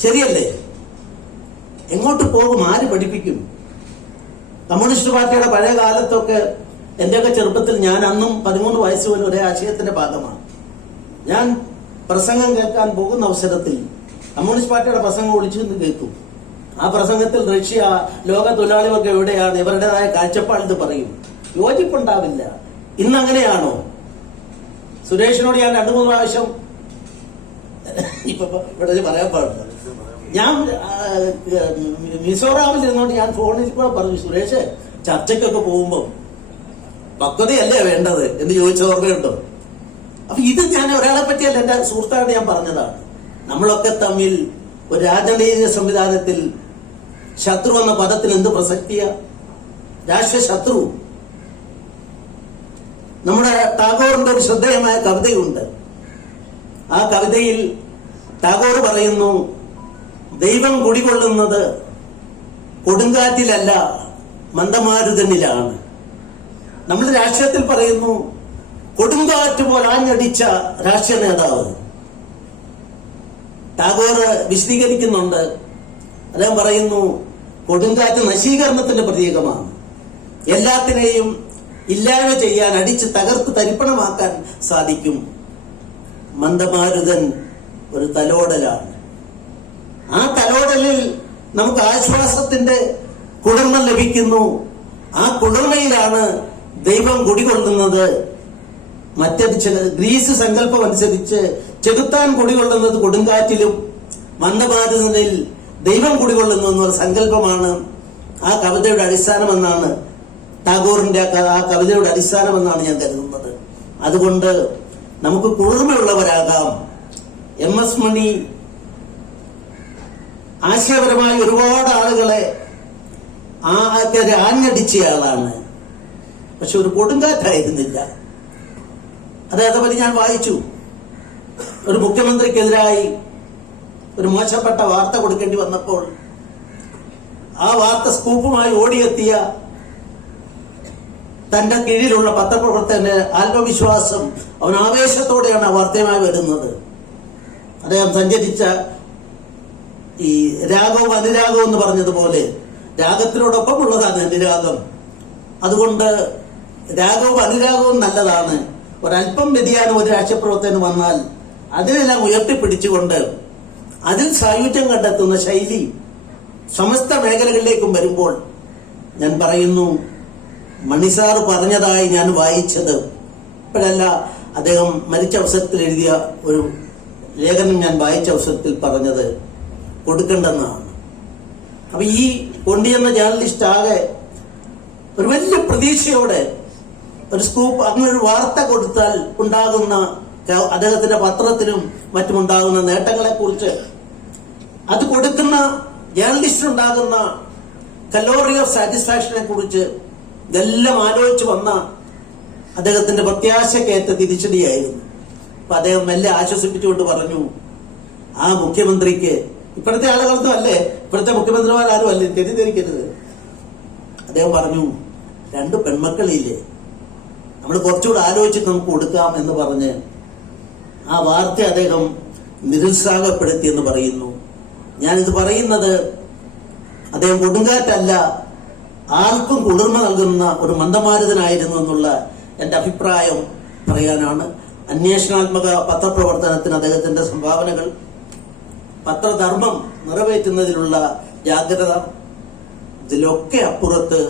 ശരിയല്ലേ? എങ്ങോട്ട് പോകും? ആര് പഠിപ്പിക്കും? കമ്മ്യൂണിസ്റ്റ് പാർട്ടിയുടെ പഴയ കാലത്തൊക്കെ എന്റെയൊക്കെ ചെറുപ്പത്തിൽ ഞാൻ അന്നും 13 വയസ്സ് പോലും ഒരേ ആശയത്തിന്റെ ഭാഗമാണ്. ഞാൻ പ്രസംഗം കേൾക്കാൻ പോകുന്ന അവസരത്തിൽ കമ്മ്യൂണിസ്റ്റ് പാർട്ടിയുടെ പ്രസംഗം ഒളിച്ചു നിന്ന് കേൾക്കും. ആ പ്രസംഗത്തിൽ റഷ്യ, ലോക തൊഴിലാളികൾക്ക് എവിടെയാണ്, ഇവരുടേതായ കാഴ്ചപ്പാട് പറയും. യോജിപ്പുണ്ടാവില്ല. ഇന്ന് അങ്ങനെയാണോ? സുരേഷിനോട് ഞാൻ 2-3 പ്രാവശ്യം ഇപ്പൊ ഇവിടെ പറയാൻ പാടില്ല, ഞാൻ മിസോറാമിൽ ഇരുന്നോണ്ട് ഞാൻ ഫോണിൽ കൂടെ പറഞ്ഞു, സുരേഷ് ചർച്ചയ്ക്കൊക്കെ പോകുമ്പോ പക്വതയല്ലേ വേണ്ടത് എന്ന് ചോദിച്ച ഓർമ്മയുണ്ടോ? അപ്പൊ ഇത് ഞാൻ ഒരാളെ പറ്റിയല്ല, എന്റെ സുഹൃത്തായിട്ട് ഞാൻ പറഞ്ഞതാണ്. നമ്മളൊക്കെ തമ്മിൽ ഒരു രാജനീതിക സംവിധാനത്തിൽ ശത്രു എന്ന പദത്തിന് എന്ത് പ്രസക്തിയാ? രാഷ്ട്രീയ ശത്രു. നമ്മുടെ ടാഗോറിന്റെ ഒരു ശ്രദ്ധേയമായ കവിതയുണ്ട്. ആ കവിതയിൽ ടാഗോർ പറയുന്നു, ദൈവം കുടികൊള്ളുന്നത് കൊടുങ്കാറ്റിലല്ല മന്ദമാരുതനിലാണ്. നമ്മൾ രാഷ്ട്രീയത്തിൽ പറയുന്നു കൊടുങ്കാറ്റ് പോലെ ആഞ്ഞടിച്ച രാഷ്ട്രീയ നേതാവ്. ടാഗോർ വിശദീകരിക്കുന്നുണ്ട്. അദ്ദേഹം പറയുന്നു, കൊടുങ്കാറ്റ് നശീകരണത്തിന്റെ പ്രതീകമാണ്. എല്ലാത്തിനെയും ഇല്ലായ്മ ചെയ്യാൻ, അടിച്ച് തകർത്ത് തരിപ്പണമാക്കാൻ സാധിക്കും. മന്ദമാരുതൻ ഒരു തലോടലാണ്. ആ തലോടലിൽ നമുക്ക് ആശ്വാസത്തിന്റെ കുളിർമ ലഭിക്കുന്നു. ആ കുളിർമയിലാണ് ദൈവം കുടികൊള്ളുന്നത്. മറ്റൊരു ഗ്രീസ് സങ്കല്പം അനുസരിച്ച് ചെകുത്താൻ കുടികൊള്ളുന്നത് കൊടുങ്കാറ്റിലും മന്ദമാരുതനിൽ ദൈവം കുടികൊള്ളുന്നു എന്നൊരു സങ്കല്പമാണ് ആ കവിതയുടെ അടിസ്ഥാനമെന്നാണ്, ടാഗോറിന്റെ ആ കവിതയുടെ അടിസ്ഥാനമെന്നാണ് ഞാൻ കരുതുന്നത്. അതുകൊണ്ട് നമുക്ക് കുളിർമയുള്ളവരാകാം. MS മണി ആശയപരമായി ഒരുപാട് ആളുകളെ ആഞ്ഞടിച്ചയാളാണ്. പക്ഷെ ഒരു കൊടുങ്കാറ്റായിരുന്നില്ല. അദ്ദേഹത്തെ പറ്റി ഞാൻ വായിച്ചു. ഒരു മുഖ്യമന്ത്രിക്കെതിരായി ഒരു മോശപ്പെട്ട വാർത്ത കൊടുക്കേണ്ടി വന്നപ്പോൾ ആ വാർത്ത സ്കൂപ്പുമായി ഓടിയെത്തിയ തന്റെ കീഴിലുള്ള പത്രപ്രവർത്തകന്റെ ആത്മവിശ്വാസം, അവൻ ആവേശത്തോടെയാണ് ആ വാർത്തയുമായി വരുന്നത്. അദ്ദേഹം സഞ്ചരിച്ച ഈ രാഗവും അനുരാഗവും എന്ന് പറഞ്ഞതുപോലെ രാഗത്തിനോടൊപ്പം ഉള്ളതാണ് അനുരാഗം. അതുകൊണ്ട് രാഗവും അനുരാഗവും നല്ലതാണ്. ഒരല്പം വ്യതിയാനം ഒരു രാഷ്ട്രീയപ്രവർത്തകന് വന്നാൽ അതിനെല്ലാം ഉയർത്തിപ്പിടിച്ചുകൊണ്ട് അതിൽ സായുജ്യം കണ്ടെത്തുന്ന ശൈലി സമസ്ത മേഖലകളിലേക്കും വരുമ്പോൾ ഞാൻ പറയുന്നു, മണിസാറ് പറഞ്ഞതായി ഞാൻ വായിച്ചത് ഇപ്പോഴല്ല, അദ്ദേഹം മരിച്ച അവസരത്തിൽ എഴുതിയ ഒരു ലേഖനം ഞാൻ വായിച്ച അവസരത്തിൽ പറഞ്ഞത് കൊടുക്കണ്ടെന്നാണ്. അപ്പൊ ഈ കൊണ്ടിയെന്ന ജേർണലിസ്റ്റ് ആകെ ഒരു വലിയ പ്രതീക്ഷയോടെ ഒരു സ്കൂപ്പ്, അങ്ങനെ ഒരു വാർത്ത കൊടുത്താൽ ഉണ്ടാകുന്ന അദ്ദേഹത്തിന്റെ പത്രത്തിനും മറ്റുമുണ്ടാകുന്ന നേട്ടങ്ങളെ കുറിച്ച്, അത് കൊടുക്കുന്ന ജേർണലിസ്റ്റിനുണ്ടാകുന്ന കലോറി ഓഫ് സാറ്റിസ്ഫാക്ഷനെ കുറിച്ച് ഇതെല്ലാം ആലോചിച്ച് വന്ന അദ്ദേഹത്തിന്റെ പ്രത്യാശക്കേറ്റ തിരിച്ചടിയായിരുന്നു. അപ്പൊ അദ്ദേഹം മെല്ലെ ആശ്വസിപ്പിച്ചുകൊണ്ട് പറഞ്ഞു, ആ മുഖ്യമന്ത്രിക്ക്, ഇപ്പോഴത്തെ ആളുകളൊന്നും അല്ലേ, ഇപ്പോഴത്തെ മുഖ്യമന്ത്രിമാരും അല്ലേ, തെറ്റിദ്ധരിക്കരുത്. അദ്ദേഹം പറഞ്ഞു, 2 പെൺമക്കളില്ലേ, നമ്മൾ കുറച്ചുകൂടെ ആലോചിച്ച് നമുക്ക് കൊടുക്കാം എന്ന് പറഞ്ഞ് ആ വാർത്ത അദ്ദേഹം നിരുത്സാഹപ്പെടുത്തി എന്ന് പറയുന്നു. ഞാനിത് പറയുന്നത് അദ്ദേഹം കൊടുങ്കാറ്റല്ല, ആർക്കും കുളിർമ നൽകുന്ന ഒരു മന്ദമാരുതനായിരുന്നു എന്നുള്ള എന്റെ അഭിപ്രായം പറയാനാണ്. അന്വേഷണാത്മക പത്രപ്രവർത്തനത്തിന് അദ്ദേഹത്തിന്റെ സംഭാവനകൾ, പത്രധർമ്മം നിറവേറ്റുന്നതിലുള്ള ജാഗ്രത, ഇതിലൊക്കെ അപ്പുറത്ത്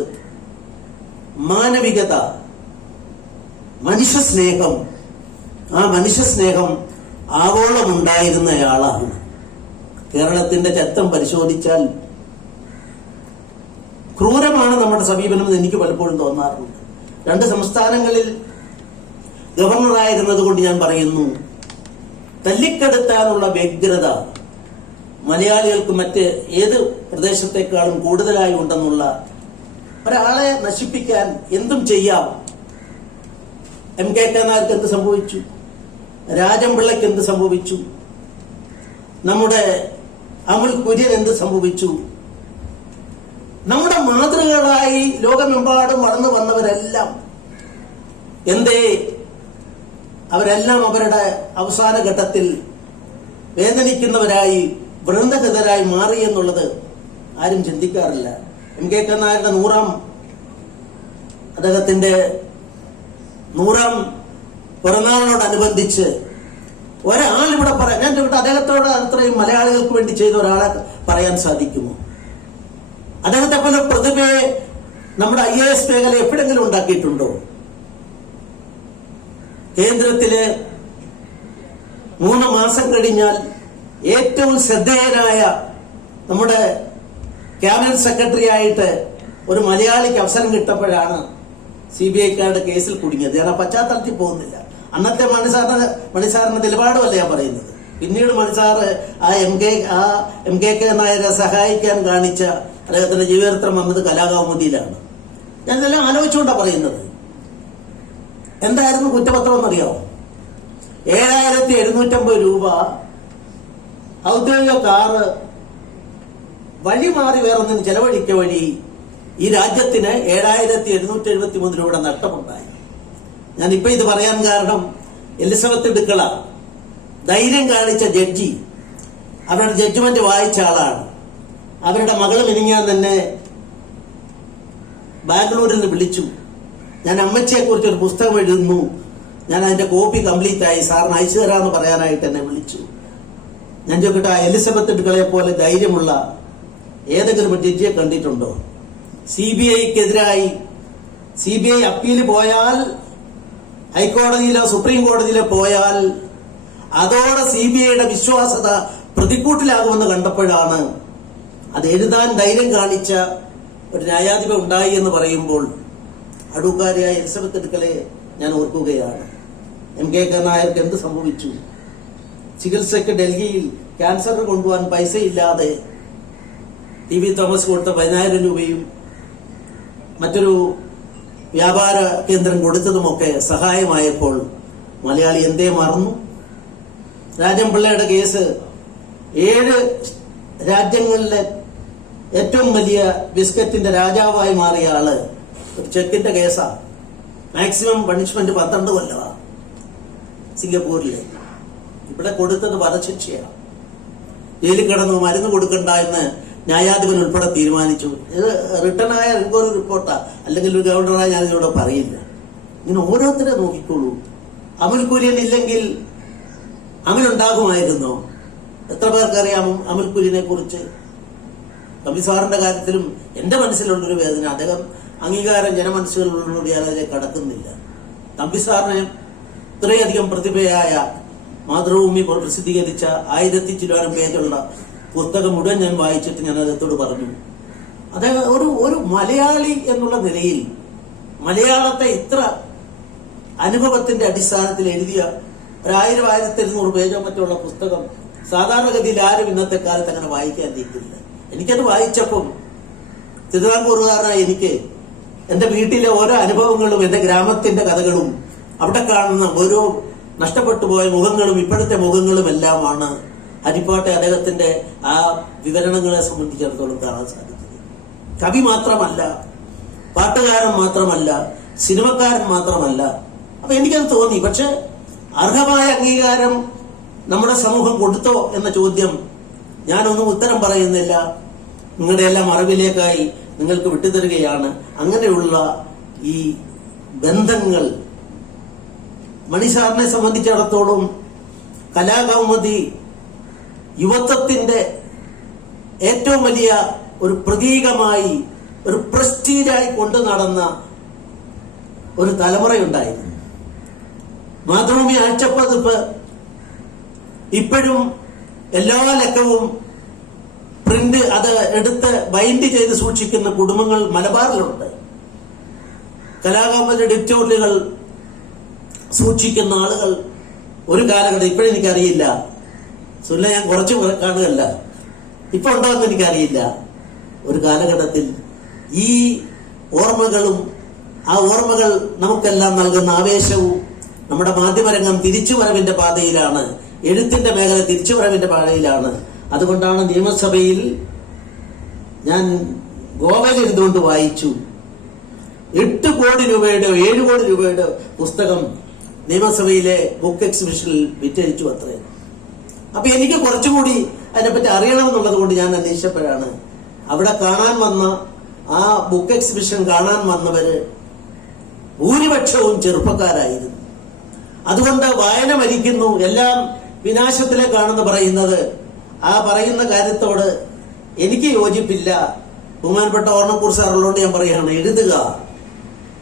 മാനവികത, മനുഷ്യസ്നേഹം, ആ മനുഷ്യസ്നേഹം ആവോളമുണ്ടായിരുന്നയാളാണ്. കേരളത്തിന്റെ ചരിത്രം പരിശോധിച്ചാൽ ക്രൂരമാണ് നമ്മുടെ സമീപനം എന്ന് എനിക്ക് പലപ്പോഴും തോന്നാറുണ്ട്. 2 സംസ്ഥാനങ്ങളിൽ ഗവർണറായിരുന്നത് കൊണ്ട് ഞാൻ പറയുന്നു, തല്ലിക്കെടുത്താനുള്ള വ്യഗ്രത മലയാളികൾക്ക് മറ്റ് ഏത് പ്രദേശത്തെക്കാളും കൂടുതലായി ഉണ്ടെന്നുള്ള, ഒരാളെ നശിപ്പിക്കാൻ എന്തും ചെയ്യാം. MK നായർക്ക് എന്ത് സംഭവിച്ചു? രാജംപിള്ളയ്ക്ക് എന്ത് സംഭവിച്ചു? നമ്മുടെ അമുൽ കുര്യൻ എന്ത് സംഭവിച്ചു? നമ്മുടെ മാതൃകകളായി ലോകമെമ്പാടും വളർന്നു വന്നവരെല്ലാം എന്തേ അവരെല്ലാം അവരുടെ അവസാന ഘട്ടത്തിൽ വേദനിക്കുന്നവരായി വൃന്ദഗതരായി മാറി എന്നുള്ളത് ആരും ചിന്തിക്കാറില്ല. MK നായരുടെ 100ാം അദ്ദേഹത്തിന്റെ 100ാം പിറന്നാളിനോടനുബന്ധിച്ച് ഒരാൾ ഇവിടെ പറയാൻ, ഞാൻ ഇവിടെ അദ്ദേഹത്തോട് അത്രയും മലയാളികൾക്ക് വേണ്ടി ചെയ്ത ഒരാളെ പറയാൻ സാധിക്കുമോ? അദ്ദേഹത്തെ പോലെ പ്രതിഭയെ നമ്മുടെ IAS മേഖല എപ്പോഴെങ്കിലും ഉണ്ടാക്കിയിട്ടുണ്ടോ? കേന്ദ്രത്തില് 3 മാസം കഴിഞ്ഞാൽ ഏറ്റവും ശ്രദ്ധേയനായ നമ്മുടെ ക്യാബിനറ്റ് സെക്രട്ടറി ആയിട്ട് ഒരു മലയാളിക്ക് അവസരം കിട്ടപ്പോഴാണ് CBIക്കാരുടെ കേസിൽ കുടുങ്ങിയത്. ഞാൻ ആ പശ്ചാത്തലത്തിൽ പോകുന്നില്ല. അന്നത്തെ മണിസാറിന്റെ നിലപാടുമല്ല ഞാൻ പറയുന്നത്. പിന്നീട് മണിസാറ് ആ MKK നായരെ സഹായിക്കാൻ കാണിച്ച അദ്ദേഹത്തിന്റെ ജീവചരിത്രം വന്നത് കലാകൗമുദിയിലാണ്. ഞാൻ ഇതെല്ലാം ആലോചിച്ചുകൊണ്ടാണ് പറയുന്നത്. എന്തായിരുന്നു കുറ്റപത്രം എന്നറിയാമോ? 7,750 രൂപ ഔദ്യോഗിക കാറ് വഴി മാറി വേറൊന്നിന് ചെലവഴിക്ക വഴി ഈ രാജ്യത്തിന് 7,773 രൂപയുടെ നഷ്ടമുണ്ടായി. ഞാനിപ്പോ ഇത് പറയാൻ കാരണം എലിസബത്ത് ഇടുക്കള ധൈര്യം കാണിച്ച ജഡ്ജി അവരുടെ ജഡ്ജ്മെന്റ് വായിച്ച ആളാണ്. അവരുടെ മകള് മിനിങ്ങാൻ തന്നെ ബാംഗ്ലൂരിൽ നിന്ന് വിളിച്ചു. ഞാൻ അമ്മച്ചിയെ കുറിച്ച് ഒരു പുസ്തകം എഴുതുന്നു, ഞാൻ അതിന്റെ കോപ്പി കംപ്ലീറ്റ് ആയി, സാറിന് അയച്ചു തരാമെന്ന് പറയാനായിട്ട് എന്നെ വിളിച്ചു. ഞാൻ ചോദിക്കട്ടെ, എലിസബത്ത് ഇടുക്കളയെ പോലെ ധൈര്യമുള്ള ഏതെങ്കിലും ഒരു ജഡ്ജിയെ കണ്ടിട്ടുണ്ടോ? CBIക്കെതിരായി CBI അപ്പീൽ പോയാൽ, ഹൈക്കോടതിയിലോ സുപ്രീം കോടതിയിലോ പോയാൽ അതോടെ CBIയുടെ വിശ്വാസത പ്രതിക്കൂട്ടിലാകുമെന്ന് കണ്ടപ്പോഴാണ് അത് എഴുതാൻ ധൈര്യം കാണിച്ച ഒരു ന്യായാധിപ ഉണ്ടായി എന്ന് പറയുമ്പോൾ അടൂക്കാരിയായ എലിസബത്ത് ഇടുക്കളെ ഞാൻ ഓർക്കുകയാണ്. MKK നായർക്ക് എന്ത് സംഭവിച്ചു? ചികിത്സയ്ക്ക് ഡൽഹിയിൽ ക്യാൻസറിന് കൊണ്ടുപോകാൻ പൈസയില്ലാതെ TV തോമസ് കൊടുത്ത 10,000 രൂപയും മറ്റൊരു വ്യാപാര കേന്ദ്രം കൊടുത്തതുമൊക്കെ സഹായമായപ്പോൾ മലയാളി എന്തേ മറന്നു? രാജംപിള്ളയുടെ കേസ് 7 രാജ്യങ്ങളിലെ ഏറ്റവും വലിയ ബിസ്ക്കറ്റിന്റെ രാജാവായി മാറിയ ആള് ഒരു ചെക്കിന്റെ കേസാ. Maximum punishment 12 കൊല്ലമാണ് സിംഗപ്പൂരില്. ഇവിടെ കൊടുത്തത് വധശിക്ഷയാണ്. ജയിലിൽ കിടന്നു മരുന്ന് കൊടുക്കണ്ട എന്ന് ന്യായാധിപൻ ഉൾപ്പെടെ തീരുമാനിച്ചു. ഇത് റിട്ടേൺ ആയ എൻക്വയറി റിപ്പോർട്ടാ, അല്ലെങ്കിൽ ഒരു ഗവർണറായി ഞാനിതിലൂടെ പറയില്ല. ഇങ്ങനെ ഓരോരുത്തരെ നോക്കിക്കോളൂ. അമുൽ കുര്യൻ ഇല്ലെങ്കിൽ അമിലുണ്ടാകുമായിരുന്നോ? എത്ര പേർക്കറിയാം അമുൽ കുര്യനെ കുറിച്ച്? കമ്പിസാറിന്റെ കാര്യത്തിലും എന്റെ മനസ്സിലുള്ളൊരു വേദന, അദ്ദേഹം അംഗീകാരം ജനമനസ്സുകളിലൂടെ അതിലേക്ക് കടക്കുന്നില്ല. തമ്പിസാറിനെ ഇത്രയധികം പ്രതിഭയായ മാതൃഭൂമി പ്രസിദ്ധീകരിച്ച 1000 ചില്ലാനം പേജുള്ള പുസ്തകം മുഴുവൻ ഞാൻ വായിച്ചിട്ട് ഞാൻ അദ്ദേഹത്തോട് പറഞ്ഞു, അദ്ദേഹം ഒരു മലയാളി എന്നുള്ള നിലയിൽ മലയാളത്തെ ഇത്ര അനുഭവത്തിന്റെ അടിസ്ഥാനത്തിൽ എഴുതിയ 1000-1200 പേജോ മറ്റുള്ള പുസ്തകം സാധാരണഗതിയിൽ ആരും ഇന്നത്തെ കാലത്ത് അങ്ങനെ വായിക്കാൻ തീർത്തില്ല. എനിക്കത് വായിച്ചപ്പം തിരുവിതാംകൂറുകാരനായ എനിക്ക് എന്റെ വീട്ടിലെ ഓരോ അനുഭവങ്ങളും എന്റെ ഗ്രാമത്തിന്റെ കഥകളും അവിടെ കാണുന്ന ഓരോ നഷ്ടപ്പെട്ടു പോയ മുഖങ്ങളും ഇപ്പോഴത്തെ മുഖങ്ങളും എല്ലാമാണ് ഹരിപ്പാട്ടെ അദ്ദേഹത്തിന്റെ ആ വിവരണങ്ങളെ സംബന്ധിച്ചിടത്തോളം കാണാൻ സാധിക്കുന്നത്. കവി മാത്രമല്ല, പാട്ടുകാരൻ മാത്രമല്ല, സിനിമക്കാരൻ മാത്രമല്ല. അപ്പൊ എനിക്കത് തോന്നി. പക്ഷെ അർഹമായ അംഗീകാരം നമ്മുടെ സമൂഹം കൊടുത്തോ എന്ന ചോദ്യം ഞാനൊന്നും ഉത്തരം പറയുന്നില്ല. നിങ്ങളുടെ എല്ലാം അറിവിലേക്കായി നിങ്ങൾക്ക് വിട്ടുതരികയാണ്. അങ്ങനെയുള്ള ഈ ബന്ധങ്ങൾ മണിസാറിനെ സംബന്ധിച്ചിടത്തോളം കലാകൗമുദി യുവത്വത്തിന്റെ ഏറ്റവും വലിയ ഒരു പ്രതീകമായി, ഒരു പ്രസ്റ്റീജായി കൊണ്ടു നടന്ന ഒരു തലമുറയുണ്ടായിരുന്നു. മാതൃഭൂമി ആഴ്ചപ്പതിപ്പ് ഇപ്പോഴും എല്ലാ ലക്കവും പ്രിന്റ് അത് എടുത്ത് ബൈൻഡ് ചെയ്ത് സൂക്ഷിക്കുന്ന കുടുംബങ്ങൾ മലബാറിലുണ്ട്. കലാകൗമുദി എഡിറ്റോറിയലുകൾ സൂക്ഷിക്കുന്ന ആളുകൾ ഒരു കാലഘട്ടം, ഇപ്പോഴെനിക്കറിയില്ല, സുല്ല ഞാൻ കുറച്ച് കാണുകയല്ല, ഇപ്പൊ ഉണ്ടോയെന്ന് എനിക്കറിയില്ല. ഒരു കാലഘട്ടത്തിൽ ഈ ഓർമ്മകളും ആ ഓർമ്മകൾ നമുക്കെല്ലാം നൽകുന്ന ആവേശവും നമ്മുടെ മാധ്യമരംഗം തിരിച്ചുവരവിന്റെ പാതയിലാണ്, എഴുത്തിന്റെ മേഖല തിരിച്ചുവരവിന്റെ പാതയിലാണ്. അതുകൊണ്ടാണ് നിയമസഭയിൽ ഞാൻ ഗോവയിൽ ഇരുന്നുകൊണ്ട് വായിച്ചു 8 കോടി രൂപയുടെ 7 കോടി രൂപയുടെ പുസ്തകം നിയമസഭയിലെ ബുക്ക് എക്സിബിഷനിൽ വിറ്റഴിച്ചു അത്രേ. അപ്പൊ എനിക്ക് കുറച്ചുകൂടി അതിനെപ്പറ്റി അറിയണമെന്നുള്ളത് കൊണ്ട് ഞാൻ അന്വേഷിച്ചപ്പോഴാണ് അവിടെ കാണാൻ വന്ന ആ ബുക്ക് എക്സിബിഷൻ കാണാൻ വന്നവര് ഭൂരിപക്ഷവും ചെറുപ്പക്കാരായിരുന്നു. അതുകൊണ്ട് വായന മരിക്കുന്നു, എല്ലാം വിനാശത്തിലേക്കാണെന്ന് പറയുന്നത്, ആ പറയുന്ന കാര്യത്തോട് എനിക്ക് യോജിപ്പില്ല. ബഹുമാനപ്പെട്ട ഓർണക്കൂർ സാറുള്ളതുകൊണ്ട് ഞാൻ പറയുകയാണ്, എഴുതുക.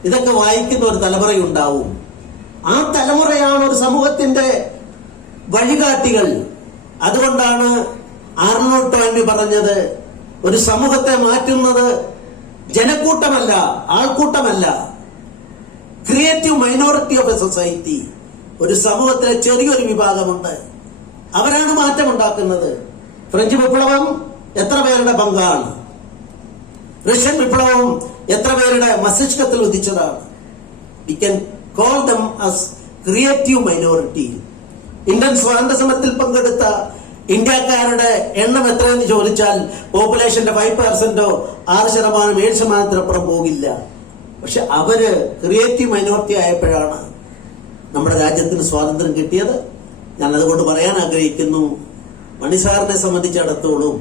ഇതൊക്കെ വായിക്കുന്ന ഒരു തലമുറയുണ്ടാവും. ആ തലമുറയാണ് ഒരു സമൂഹത്തിന്റെ വഴികാട്ടികൾ. അതുകൊണ്ടാണ് ആർണോൾഡ് ടോയിൻബി പറഞ്ഞത്, ഒരു സമൂഹത്തെ മാറ്റുന്നത് ജനക്കൂട്ടമല്ല, ആൾക്കൂട്ടമല്ല, creative minority of a society. ഒരു സമൂഹത്തിലെ ചെറിയൊരു വിഭാഗമുണ്ട്, അവരാണ് മാറ്റമുണ്ടാക്കുന്നത്. ഫ്രഞ്ച് വിപ്ലവം എത്ര പേരുടെ പങ്കാണ്? റഷ്യൻ വിപ്ലവം എത്ര പേരുടെ മസ്തിഷ്കത്തിൽ ഉദിച്ചതാണ്? We can call them as creative minority. Indian സ്വാതന്ത്ര്യ സമരത്തിൽ പങ്കെടുത്ത ഇന്ത്യക്കാരുടെ എണ്ണം എത്രയെന്ന് ചോദിച്ചാൽ പോപ്പുലേഷന്റെ 5%, 6%, 7%-ത്തിനപ്പുറം പോകില്ല. പക്ഷെ അവര് ക്രിയേറ്റീവ് മൈനോറിറ്റി ആയപ്പോഴാണ് നമ്മുടെ രാജ്യത്തിന് സ്വാതന്ത്ര്യം കിട്ടിയത്. ഞാൻ അതുകൊണ്ട് പറയാൻ ആഗ്രഹിക്കുന്നു, മണിസാറിനെ സംബന്ധിച്ചിടത്തോളം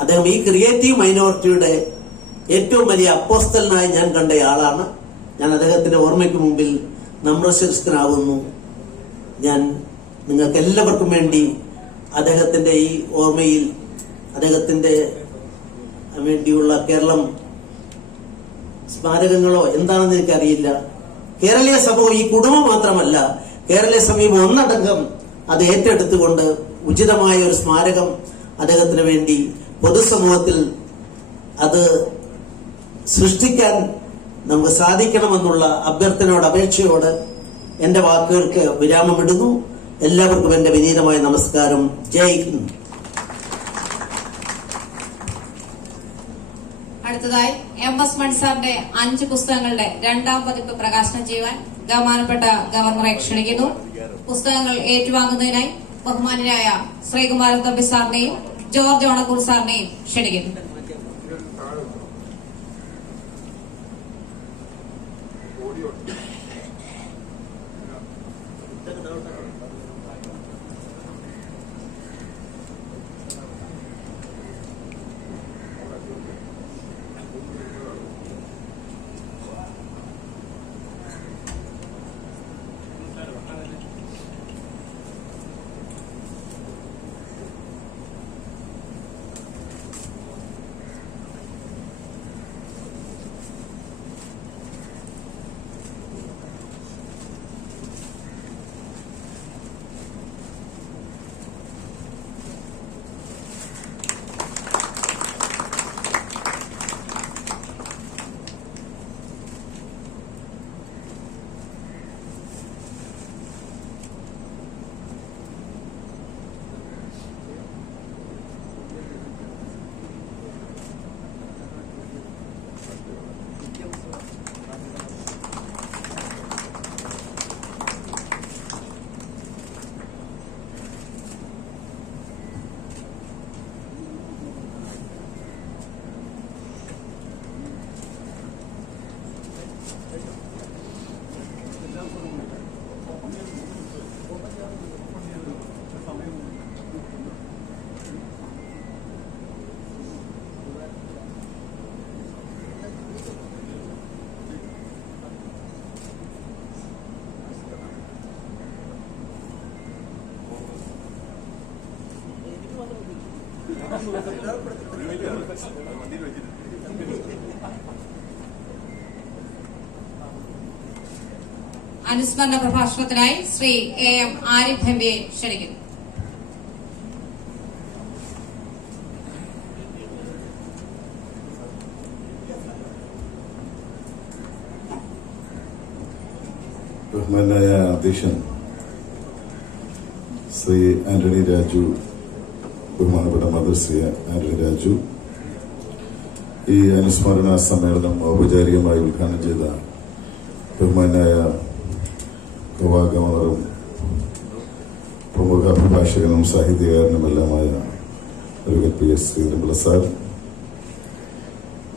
അദ്ദേഹം ഈ ക്രിയേറ്റീവ് മൈനോറിറ്റിയുടെ ഏറ്റവും വലിയ അപ്പോസ്തലനായി ഞാൻ കണ്ടയാളാണ്. ഞാൻ അദ്ദേഹത്തിന്റെ ഓർമ്മയ്ക്ക് മുമ്പിൽ നമ്രശിരസ്കനാകുന്നു. ഞാൻ നിങ്ങൾക്ക് എല്ലാവർക്കും വേണ്ടി അദ്ദേഹത്തിന്റെ ഈ ഓർമ്മയിൽ അദ്ദേഹത്തിന്റെ വേണ്ടിയുള്ള കേരളം സ്മാരകങ്ങളോ എന്താണെന്ന് എനിക്കറിയില്ല. കേരളീയ സമൂഹം, ഈ കുടുംബം മാത്രമല്ല, കേരളീയ സമൂഹം ഒന്നടങ്കം അത് ഏറ്റെടുത്തുകൊണ്ട് ഉചിതമായ ഒരു സ്മാരകം അദ്ദേഹത്തിന് വേണ്ടി പൊതുസമൂഹത്തിൽ അത് സൃഷ്ടിക്കാൻ നമുക്ക് സാധിക്കണമെന്നുള്ള അഭ്യർത്ഥനയോട്, അപേക്ഷയോട് എന്റെ വാക്കുകൾക്ക് വിരാമമിടുന്നു. എല്ലാവർക്കും എന്റെ വിനീതമായ നമസ്കാരം. ജയ് ഹിന്ദ്. അടുത്തതായി MS മണിസാറിന്റെ 5 പുസ്തകങ്ങളുടെ 2ാം പതിപ്പ് പ്രകാശനം ചെയ്യുവാൻ ബഹുമാനപ്പെട്ട ഗവർണറെ ക്ഷണിക്കുന്നു. പുസ്തകങ്ങൾ ഏറ്റുവാങ്ങുന്നതിനായി ബഹുമാനായ ശ്രീകുമാരൻ തമ്പി സാറിനെയും ജോർജ് ഓണക്കൂർ സാറിനെയും ക്ഷണിക്കുന്നു. അനുസ്മരണ പ്രഭാഷണത്തിനായി ശ്രീ AM ആരിഫ് എംപിയെ ക്ഷണിക്കുന്നു. ബഹുമാനായ അധ്യക്ഷൻ ശ്രീ ആന്റണി രാജു, ബഹുമാനപ്പെട്ട മദർ ശ്രീ ആന്റണി രാജു, ഈ അനുസ്മരണ സമ്മേളനം ഔപചാരികമായി ഉദ്ഘാടനം ചെയ്ത ബഹുമാനായ ഗോവ ഗവർണറും പ്രമുഖ അഭിഭാഷകനും സാഹിത്യകാരനുമെല്ലാമായ അഡ്വക്കേറ്റ് PS ശ്രീധരൻപിള്ള സാർ,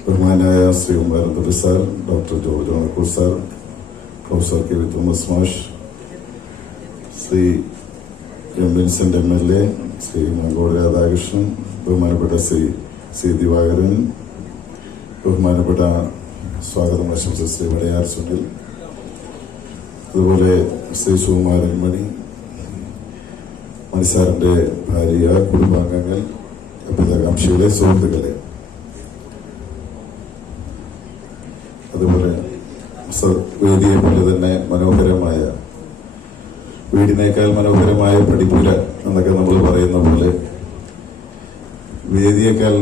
ബഹുമാനായ Shri Kumaran Thampi sir, doctor George Onakkoor sir, professor KV Thomas മാഷ്, ശ്രീ M. വിൻസെന്റ് MLA, ശ്രീ മങ്കോട് രാധാകൃഷ്ണൻ, ബഹുമാനപ്പെട്ട ശ്രീ ദിവാകരൻ, ബഹുമാനപ്പെട്ട സ്വാഗതം ആശംസ ശ്രീ വടയാർ സുനിൽ, അതുപോലെ ശ്രീ സുകുമാരൻ മണിസാറിന്റെ ഭാര്യ, കുടുംബാംഗങ്ങൾ, അഭ്യുതകാംക്ഷികളെ, സുഹൃത്തുക്കളെ, അതുപോലെ വേദിയെ പോലെ തന്നെ മനോഹരമായ വീടിനേക്കാൾ മനോഹരമായ പടിപ്പുര എന്നൊക്കെ നമ്മൾ പറയുന്ന പോലെ വേദിയേക്കാൾ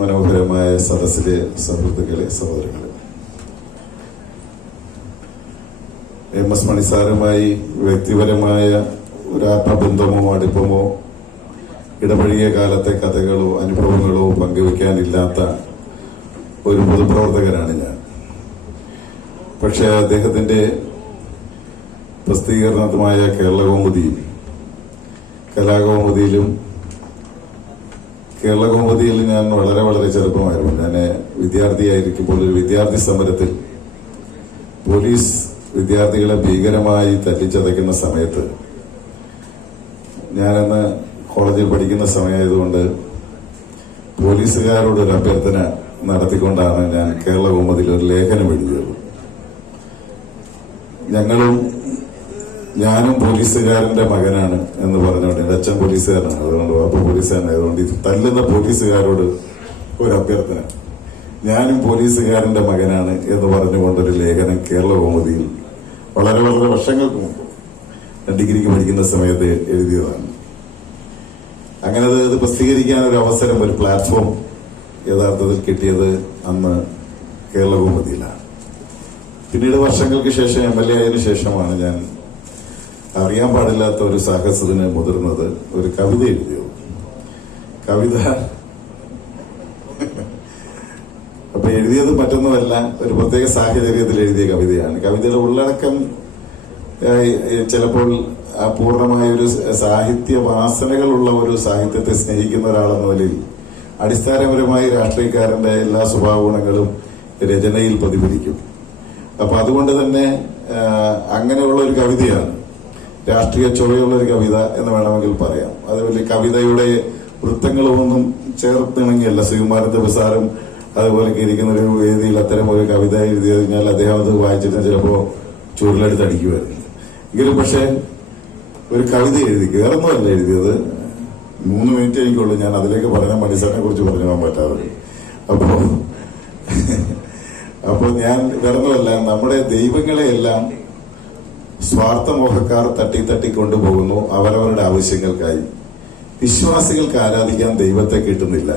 മനോഹരമായ സദസ്സിലെ സുഹൃത്തുക്കളെ, സഹോദരങ്ങളെ, എം.എസ്. മണി സാറുമായി വ്യക്തിപരമായ ഒരു ആത്മബന്ധമോ അടുപ്പമോ ഇടപഴകിയ കാലത്തെ കഥകളോ അനുഭവങ്ങളോ പങ്കുവെക്കാനില്ലാത്ത ഒരു പൊതുപ്രവർത്തകനാണ് ഞാൻ. പക്ഷെ അദ്ദേഹത്തിന്റെ പ്രസിദ്ധീകരണമായ കേരളകൗമുദിയും കലാകൗമുദിയിലും, കേരളകൗമുദിയിൽ ഞാൻ വളരെ വളരെ ചെറുപ്പമായിരുന്നു. ഞാൻ വിദ്യാർത്ഥിയായിരിക്കുമ്പോൾ ഒരു വിദ്യാർത്ഥി സമരത്തിൽ പോലീസ് വിദ്യാർത്ഥികളെ ഭീകരമായി തല്ലിച്ചതയ്ക്കുന്ന സമയത്ത്, ഞാനന്ന് കോളേജിൽ പഠിക്കുന്ന സമയമായതുകൊണ്ട് പോലീസുകാരോട് ഒരു അഭ്യർത്ഥന നടത്തിക്കൊണ്ടാണ് ഞാൻ കേരളകൗമുദിയിൽ ഒരു ലേഖനം എഴുതിയത്. ഞാനും പോലീസുകാരന്റെ മകനാണ് എന്ന് പറഞ്ഞുകൊണ്ട്, എന്റെ അച്ഛൻ പോലീസുകാരനാണ്, അതുകൊണ്ട് വാപ്പ പോലീസുകാരനായതുകൊണ്ട് ഇത് തല്ലുന്ന പോലീസുകാരോട് ഒരു അഭ്യർത്ഥന, ഞാനും പോലീസുകാരന്റെ മകനാണ് എന്ന് പറഞ്ഞുകൊണ്ടൊരു ലേഖനം കേരളകൗമുദിയിൽ വളരെ വളരെ വർഷങ്ങൾക്ക് മുമ്പ് ഡിഗ്രിക്ക് പഠിക്കുന്ന സമയത്ത് എഴുതിയതാണ്. അങ്ങനെ അത് പ്രസിദ്ധീകരിക്കാൻ ഒരു അവസരം, ഒരു പ്ലാറ്റ്ഫോം യഥാർത്ഥത്തിൽ കിട്ടിയത് അന്ന് കേരളകൗമുദിയിലാണ്. പിന്നീട് വർഷങ്ങൾക്ക് ശേഷം MLA ആയതിനു ശേഷമാണ് ഞാൻ അറിയാൻ പാടില്ലാത്ത ഒരു സാഹസത്തിന് മുതിർന്നത്. ഒരു കവിത എഴുതിയത്. കവിത അപ്പൊ എഴുതിയത് മറ്റൊന്നുമല്ല, ഒരു പ്രത്യേക സാഹചര്യത്തിൽ എഴുതിയ കവിതയാണ്. കവിതയുടെ ഉള്ളടക്കം ചിലപ്പോൾ പൂർണ്ണമായ ഒരു സാഹിത്യ വാസനകളുള്ള ഒരു സാഹിത്യത്തെ സ്നേഹിക്കുന്ന ഒരാളെന്ന നിലയിൽ അടിസ്ഥാനപരമായി രാഷ്ട്രീയക്കാരന്റെ എല്ലാ സ്വഭാവ ഗുണങ്ങളും രചനയിൽ പ്രതിഫലിക്കും. അപ്പൊ അതുകൊണ്ട് തന്നെ അങ്ങനെയുള്ള ഒരു കവിതയാണ്, രാഷ്ട്രീയ ചുവയുള്ള ഒരു കവിത എന്ന് വേണമെങ്കിൽ പറയാം. അത് വലിയ കവിതയുടെ വൃത്തങ്ങളൊന്നും ചേർത്തിണങ്ങിയല്ല. ശ്രീകുമാരൻ സാറും അതുപോലെ ഇരിക്കുന്ന ഒരു വേദിയിൽ അത്തരം ഒരു കവിത എഴുതി കഴിഞ്ഞാൽ അദ്ദേഹം അത് വായിച്ചിട്ട് ചിലപ്പോ ചുരുളെടുത്ത് അടിക്കുമായിരുന്നു. എങ്കിലും പക്ഷെ ഒരു കവിത എഴുതി, വേറൊന്നുമല്ല എഴുതിയത്. 3 മിനിറ്റ് എനിക്കുള്ളൂ. ഞാൻ അതിലേക്ക് പറഞ്ഞാൽ മണിസാറിനെ കുറിച്ച് പറഞ്ഞു പോകാൻ പറ്റാതെ. അപ്പോ ഞാൻ വേറൊന്നുമല്ല, നമ്മുടെ ദൈവങ്ങളെയെല്ലാം സ്വാർത്ഥമോഹക്കാർ തട്ടി കൊണ്ടുപോകുന്നു അവരവരുടെ ആവശ്യങ്ങൾക്കായി. വിശ്വാസികൾക്ക് ആരാധിക്കാൻ ദൈവത്തെ കിട്ടുന്നില്ല.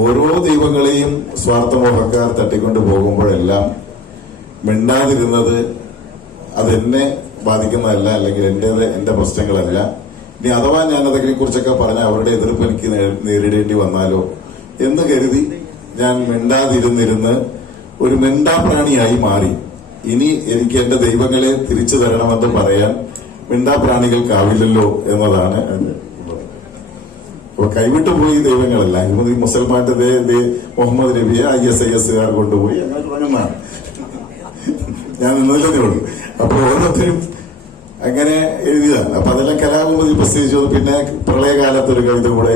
ഓരോ ദൈവങ്ങളെയും സ്വാർത്ഥമോഹക്കാർ തട്ടിക്കൊണ്ടു പോകുമ്പോഴെല്ലാം മിണ്ടാതിരുന്നത് അതെന്നെ ബാധിക്കുന്നതല്ല, അല്ലെങ്കിൽ എന്റെ പ്രശ്നങ്ങളല്ല. ഇനി അഥവാ ഞാൻ അതിനെ കുറിച്ചൊക്കെ പറഞ്ഞ അവരുടെ എതിർപ്പ് എനിക്ക് നേരിടേണ്ടി വന്നാലോ എന്ന് കരുതി ഞാൻ മിണ്ടാതിരുന്നിരുന്ന് ഒരു മിണ്ടാപ്രാണിയായി മാറി. ഇനി എനിക്ക് എന്റെ ദൈവങ്ങളെ തിരിച്ചു തരണമെന്ന് പറയാൻ മിണ്ടാപ്രാണികൾക്കാവില്ലല്ലോ എന്നതാണ്. അപ്പൊ കൈവിട്ടു പോയി ദൈവങ്ങളല്ല, ഈ മുസൽമാന്റെ മുഹമ്മദ് നബിയെ ISIS കൊണ്ടുപോയി അങ്ങനെ തുടങ്ങുന്നതാണ്. ഞാൻ നിന്നതിലേ ഉള്ളൂ. അപ്പൊ ഓരോരുത്തരും അങ്ങനെ എഴുതിയതാണ്. അപ്പൊ അതെല്ലാം കലാകൗമുദിയിൽ പ്രസിദ്ധീകരിച്ചു. പിന്നെ പ്രളയകാലത്ത് ഒരു കവിത കൂടെ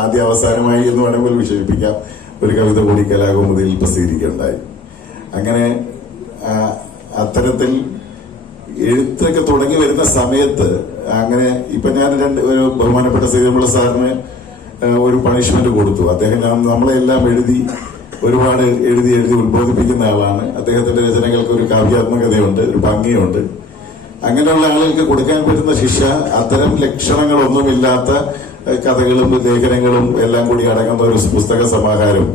ആദ്യ അവസാനമായി എന്ന് വേണമെങ്കിൽ വിശേഷിപ്പിക്കാം, ഒരു കവിത കൂടി കലാകൗമുദിയിൽ പ്രസിദ്ധീകരിക്കുകയുണ്ടായി. അങ്ങനെ അത്തരത്തിൽ എഴുത്തൊക്കെ തുടങ്ങി വരുന്ന സമയത്ത് അങ്ങനെ ഇപ്പൊ ഞാൻ ഒരു ബഹുമാനപ്പെട്ട ശ്രീധരൻപിള്ള സാറിന് ഒരു പണിഷ്മെന്റ് കൊടുത്തു. അദ്ദേഹം നമ്മളെല്ലാം ഒരുപാട് എഴുതി ഉത്ബോധിപ്പിക്കുന്ന ആളാണ്. അദ്ദേഹത്തിന്റെ രചനകൾക്ക് ഒരു കാവ്യാത്മകതയുണ്ട്, ഒരു ഭംഗിയുണ്ട്. അങ്ങനെയുള്ള ആളുകൾക്ക് കൊടുക്കാൻ പറ്റുന്ന ശിക്ഷ അത്തരം ലക്ഷണങ്ങളൊന്നുമില്ലാത്ത കഥകളും ലേഖനങ്ങളും എല്ലാം കൂടി അടങ്ങുന്ന ഒരു പുസ്തക സമാഹാരം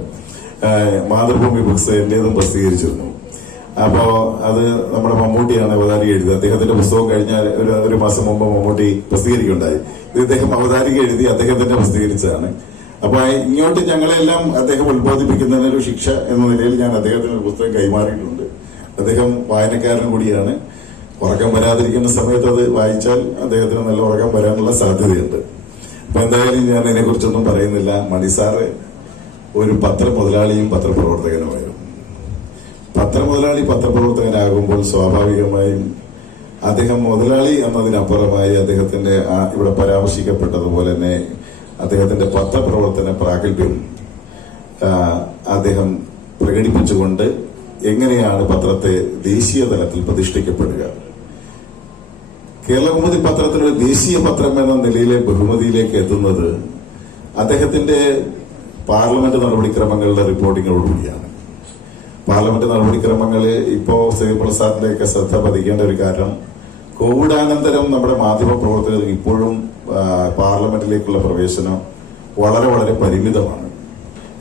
മാതൃഭൂമി ബുക്സ് എന്റേതും പ്രസിദ്ധീകരിച്ചിരുന്നു. അപ്പോ അത് നമ്മുടെ മമ്മൂട്ടിയാണ് അവതാരിക എഴുതി. അദ്ദേഹത്തിന്റെ പുസ്തകം കഴിഞ്ഞാൽ ഒരു മാസം മുമ്പ് മമ്മൂട്ടി പ്രസിദ്ധീകരിക്കുകയുണ്ടായി. ഇത് അദ്ദേഹം അവതാരിക എഴുതി അദ്ദേഹം തന്നെ പ്രസിദ്ധീകരിച്ചതാണ്. അപ്പൊ ഇങ്ങോട്ട് ഞങ്ങളെല്ലാം അദ്ദേഹം ഉത്ബോധിപ്പിക്കുന്നതിനൊരു ശിക്ഷ എന്ന നിലയിൽ ഞാൻ അദ്ദേഹത്തിന് ഒരു പുസ്തകം കൈമാറിയിട്ടുണ്ട്. അദ്ദേഹം വായനക്കാരൻ കൂടിയാണ്. ഉറക്കം വരാതിരിക്കുന്ന സമയത്ത് അത് വായിച്ചാൽ അദ്ദേഹത്തിന് നല്ല ഉറക്കം വരാനുള്ള സാധ്യതയുണ്ട്. അപ്പൊ എന്തായാലും ഞാൻ ഇതിനെക്കുറിച്ചൊന്നും പറയുന്നില്ല. മണിസാറ് ഒരു പത്രമുതലാളിയും പത്രപ്രവർത്തകനുമായിരുന്നു. പത്രമുതലാളി പത്രപ്രവർത്തകനാകുമ്പോൾ സ്വാഭാവികമായും അദ്ദേഹം മുതലാളി എന്നതിനപ്പുറമായി അദ്ദേഹത്തിന്റെ ഇവിടെ പരാമർശിക്കപ്പെട്ടതുപോലെ തന്നെ അദ്ദേഹത്തിന്റെ പത്രപ്രവർത്തന പ്രാഗൽഭ്യം അദ്ദേഹം പ്രകടിപ്പിച്ചുകൊണ്ട് എങ്ങനെയാണ് പത്രത്തെ ദേശീയ തലത്തിൽ പ്രതിഷ്ഠിക്കപ്പെടുക. കേരളകൗമുദി പത്രത്തിനൊരു ദേശീയ പത്രം എന്ന നിലയിലെ ബഹുമതിയിലേക്ക് എത്തുന്നത് അദ്ദേഹത്തിന്റെ പാർലമെന്റ് നടപടിക്രമങ്ങളുടെ റിപ്പോർട്ടിങ്ങോടുകൂടിയാണ്. പാർലമെന്റ് നടപടിക്രമങ്ങൾ ഇപ്പോ ശ്രീ പ്രസാദിന്റെയൊക്കെ ശ്രദ്ധ പതിക്കേണ്ട ഒരു കാരണം, കോവിഡാനന്തരം നമ്മുടെ മാധ്യമ പ്രവർത്തകർക്ക് ഇപ്പോഴും പാർലമെന്റിലേക്കുള്ള പ്രവേശനം വളരെ വളരെ പരിമിതമാണ്.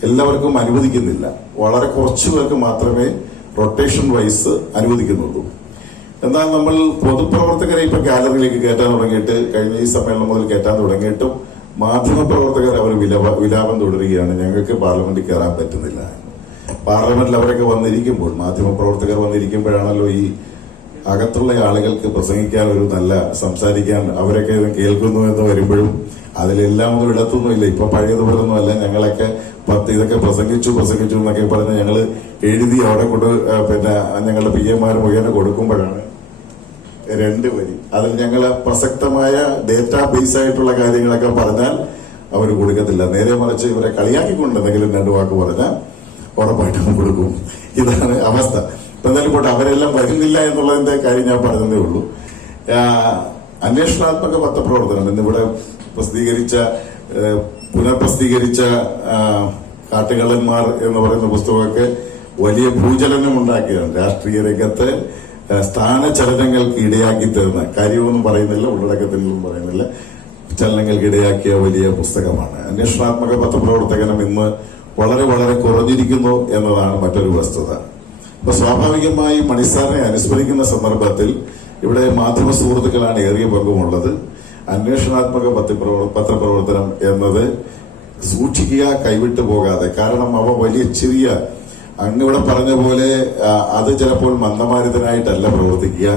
എല്ലാവർക്കും അനുവദിക്കുന്നില്ല. വളരെ കുറച്ചു പേർക്ക് മാത്രമേ റൊട്ടേഷൻ വൈസ് അനുവദിക്കുന്നുള്ളൂ. എന്നാൽ നമ്മൾ പൊതുപ്രവർത്തകരെ ഇപ്പൊ ഗാലറിയിലേക്ക് കയറ്റാൻ തുടങ്ങിയിട്ട്, കഴിഞ്ഞ ഈ സമ്മേളനം മുതൽ കയറ്റാൻ തുടങ്ങിയിട്ടും മാധ്യമപ്രവർത്തകർ അവർ വിലാപം തുടരുകയാണ്, ഞങ്ങൾക്ക് പാർലമെന്റിൽ കയറാൻ പറ്റുന്നില്ല. പാർലമെന്റിൽ അവരൊക്കെ വന്നിരിക്കുമ്പോൾ, മാധ്യമപ്രവർത്തകർ വന്നിരിക്കുമ്പോഴാണല്ലോ ഈ അകത്തുള്ള ആളുകൾക്ക് പ്രസംഗിക്കാൻ ഒരു നല്ല സംസാരിക്കാൻ അവരൊക്കെ കേൾക്കുന്നു എന്ന് വരുമ്പോഴും അതിലെല്ലാം ഒന്നും ഇടത്തൊന്നുമില്ല. ഇപ്പൊ പഴയതുപോലൊന്നും അല്ല. ഞങ്ങളൊക്കെ ഇതൊക്കെ പ്രസംഗിച്ചു എന്നൊക്കെ പറഞ്ഞ് ഞങ്ങൾ എഴുതി അവിടെ കൊണ്ട് പിന്നെ ഞങ്ങളുടെ PMമാർ മുഖേന കൊടുക്കുമ്പോഴാണ് 2 വരി. അതിൽ ഞങ്ങൾ പ്രസക്തമായ ഡേറ്റാ ബേസ് ആയിട്ടുള്ള കാര്യങ്ങളൊക്കെ പറഞ്ഞാൽ അവർ കൊടുക്കത്തില്ല. നേരെ മറിച്ച് ഇവരെ കളിയാക്കിക്കൊണ്ട് എന്തെങ്കിലും 2 വാക്ക് പറഞ്ഞാൽ ഉറപ്പായിട്ടും കൊടുക്കും. ഇതാണ് അവസ്ഥ. എന്നാലും പോട്ടെ, അവരെല്ലാം വരുന്നില്ല എന്നുള്ളതിന്റെ കാര്യം ഞാൻ പറഞ്ഞതേ ഉള്ളൂ. അന്വേഷണാത്മക പത്രപ്രവർത്തനം എന്നിവിടെ പുനഃപ്രസിദ്ധീകരിച്ച കാട്ടുകള്ളന്മാർ എന്ന് പറയുന്ന പുസ്തകമൊക്കെ വലിയ ഭൂചലനം ഉണ്ടാക്കിയതാണ്. രാഷ്ട്രീയ രംഗത്ത് സ്ഥാനചലനങ്ങൾക്ക് ഇടയാക്കി തരുന്ന, കാര്യമൊന്നും പറയുന്നില്ല, ഉള്ളടക്കത്തിനൊന്നും പറയുന്നില്ല, ചലനങ്ങൾക്ക് ഇടയാക്കിയ വലിയ പുസ്തകമാണ്. അന്വേഷണാത്മക പത്രപ്രവർത്തകനം ഇന്ന് വളരെ വളരെ കുറഞ്ഞിരിക്കുന്നു എന്നതാണ് മറ്റൊരു വസ്തുത. അപ്പൊ സ്വാഭാവികമായി മണിസാറിനെ അനുസ്മരിക്കുന്ന സന്ദർഭത്തിൽ ഇവിടെ മാധ്യമ സുഹൃത്തുക്കളാണ് ഏറിയ പങ്കുമുള്ളത്. അന്വേഷണാത്മക പത്രപ്രവർത്തനം എന്നത് സൂക്ഷിക്കുക, കൈവിട്ടു പോകാതെ. കാരണം അവ വലിയ ചെറിയ, അങ്ങിവിടെ പറഞ്ഞ പോലെ അത് ചിലപ്പോൾ മന്ദമാരുതനായിട്ടല്ല പ്രവർത്തിക്കുക,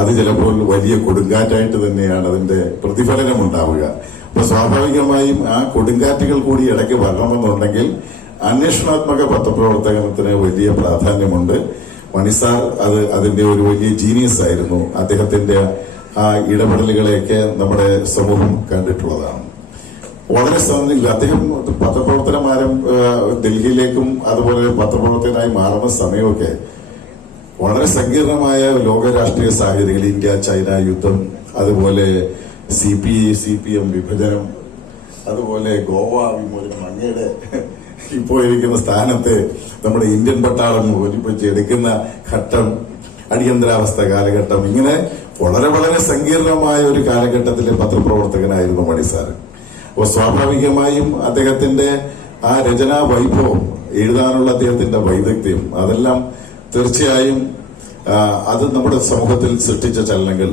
അത് ചിലപ്പോൾ വലിയ കൊടുങ്കാറ്റായിട്ട് തന്നെയാണ് അതിന്റെ പ്രതിഫലനം ഉണ്ടാവുക. അപ്പൊ സ്വാഭാവികമായും ആ കൊടുങ്കാറ്റുകൾ കൂടി ഇടയ്ക്ക് വരണമെന്നുണ്ടെങ്കിൽ അന്വേഷണാത്മക പത്രപ്രവർത്തനത്തിന് വലിയ പ്രാധാന്യമുണ്ട്. മണിസാർ അതിന്റെ ഒരു വലിയ ജീനിയസ് ആയിരുന്നു. അദ്ദേഹത്തിന്റെ ആ ഇടപെടലുകളെയൊക്കെ നമ്മുടെ സമൂഹം കണ്ടിട്ടുള്ളതാണ്. വളരെ അദ്ദേഹം പത്രപ്രവർത്തനം ഡൽഹിയിലേക്കും അതുപോലെ പത്രപ്രവർത്തകനായി മാറുന്ന സമയമൊക്കെ വളരെ സങ്കീർണമായ ലോക രാഷ്ട്രീയ സാഹചര്യങ്ങൾ, ഇന്ത്യ ചൈന യുദ്ധം, അതുപോലെ CPM വിഭജനം, അതുപോലെ ഗോവ വിമോചനം, അങ്ങയുടെ ഇപ്പോൾ ഇരിക്കുന്ന സ്ഥാനത്തെ നമ്മുടെ ഇന്ത്യൻ പട്ടാളം ഒലിപ്പിച്ചെടുക്കുന്ന ഘട്ടം, അടിയന്തരാവസ്ഥ കാലഘട്ടം, ഇങ്ങനെ വളരെ വളരെ സങ്കീർണമായ ഒരു കാലഘട്ടത്തിലെ പത്രപ്രവർത്തകനായിരുന്നു മണിസാർ. അപ്പോൾ സ്വാഭാവികമായും അദ്ദേഹത്തിന്റെ ആ രചനാ വൈഭവം, എഴുതാനുള്ള അദ്ദേഹത്തിന്റെ വൈദഗ്ധ്യം, അതെല്ലാം തീർച്ചയായും അത് നമ്മുടെ സമൂഹത്തിൽ സൃഷ്ടിച്ച ചലനങ്ങൾ.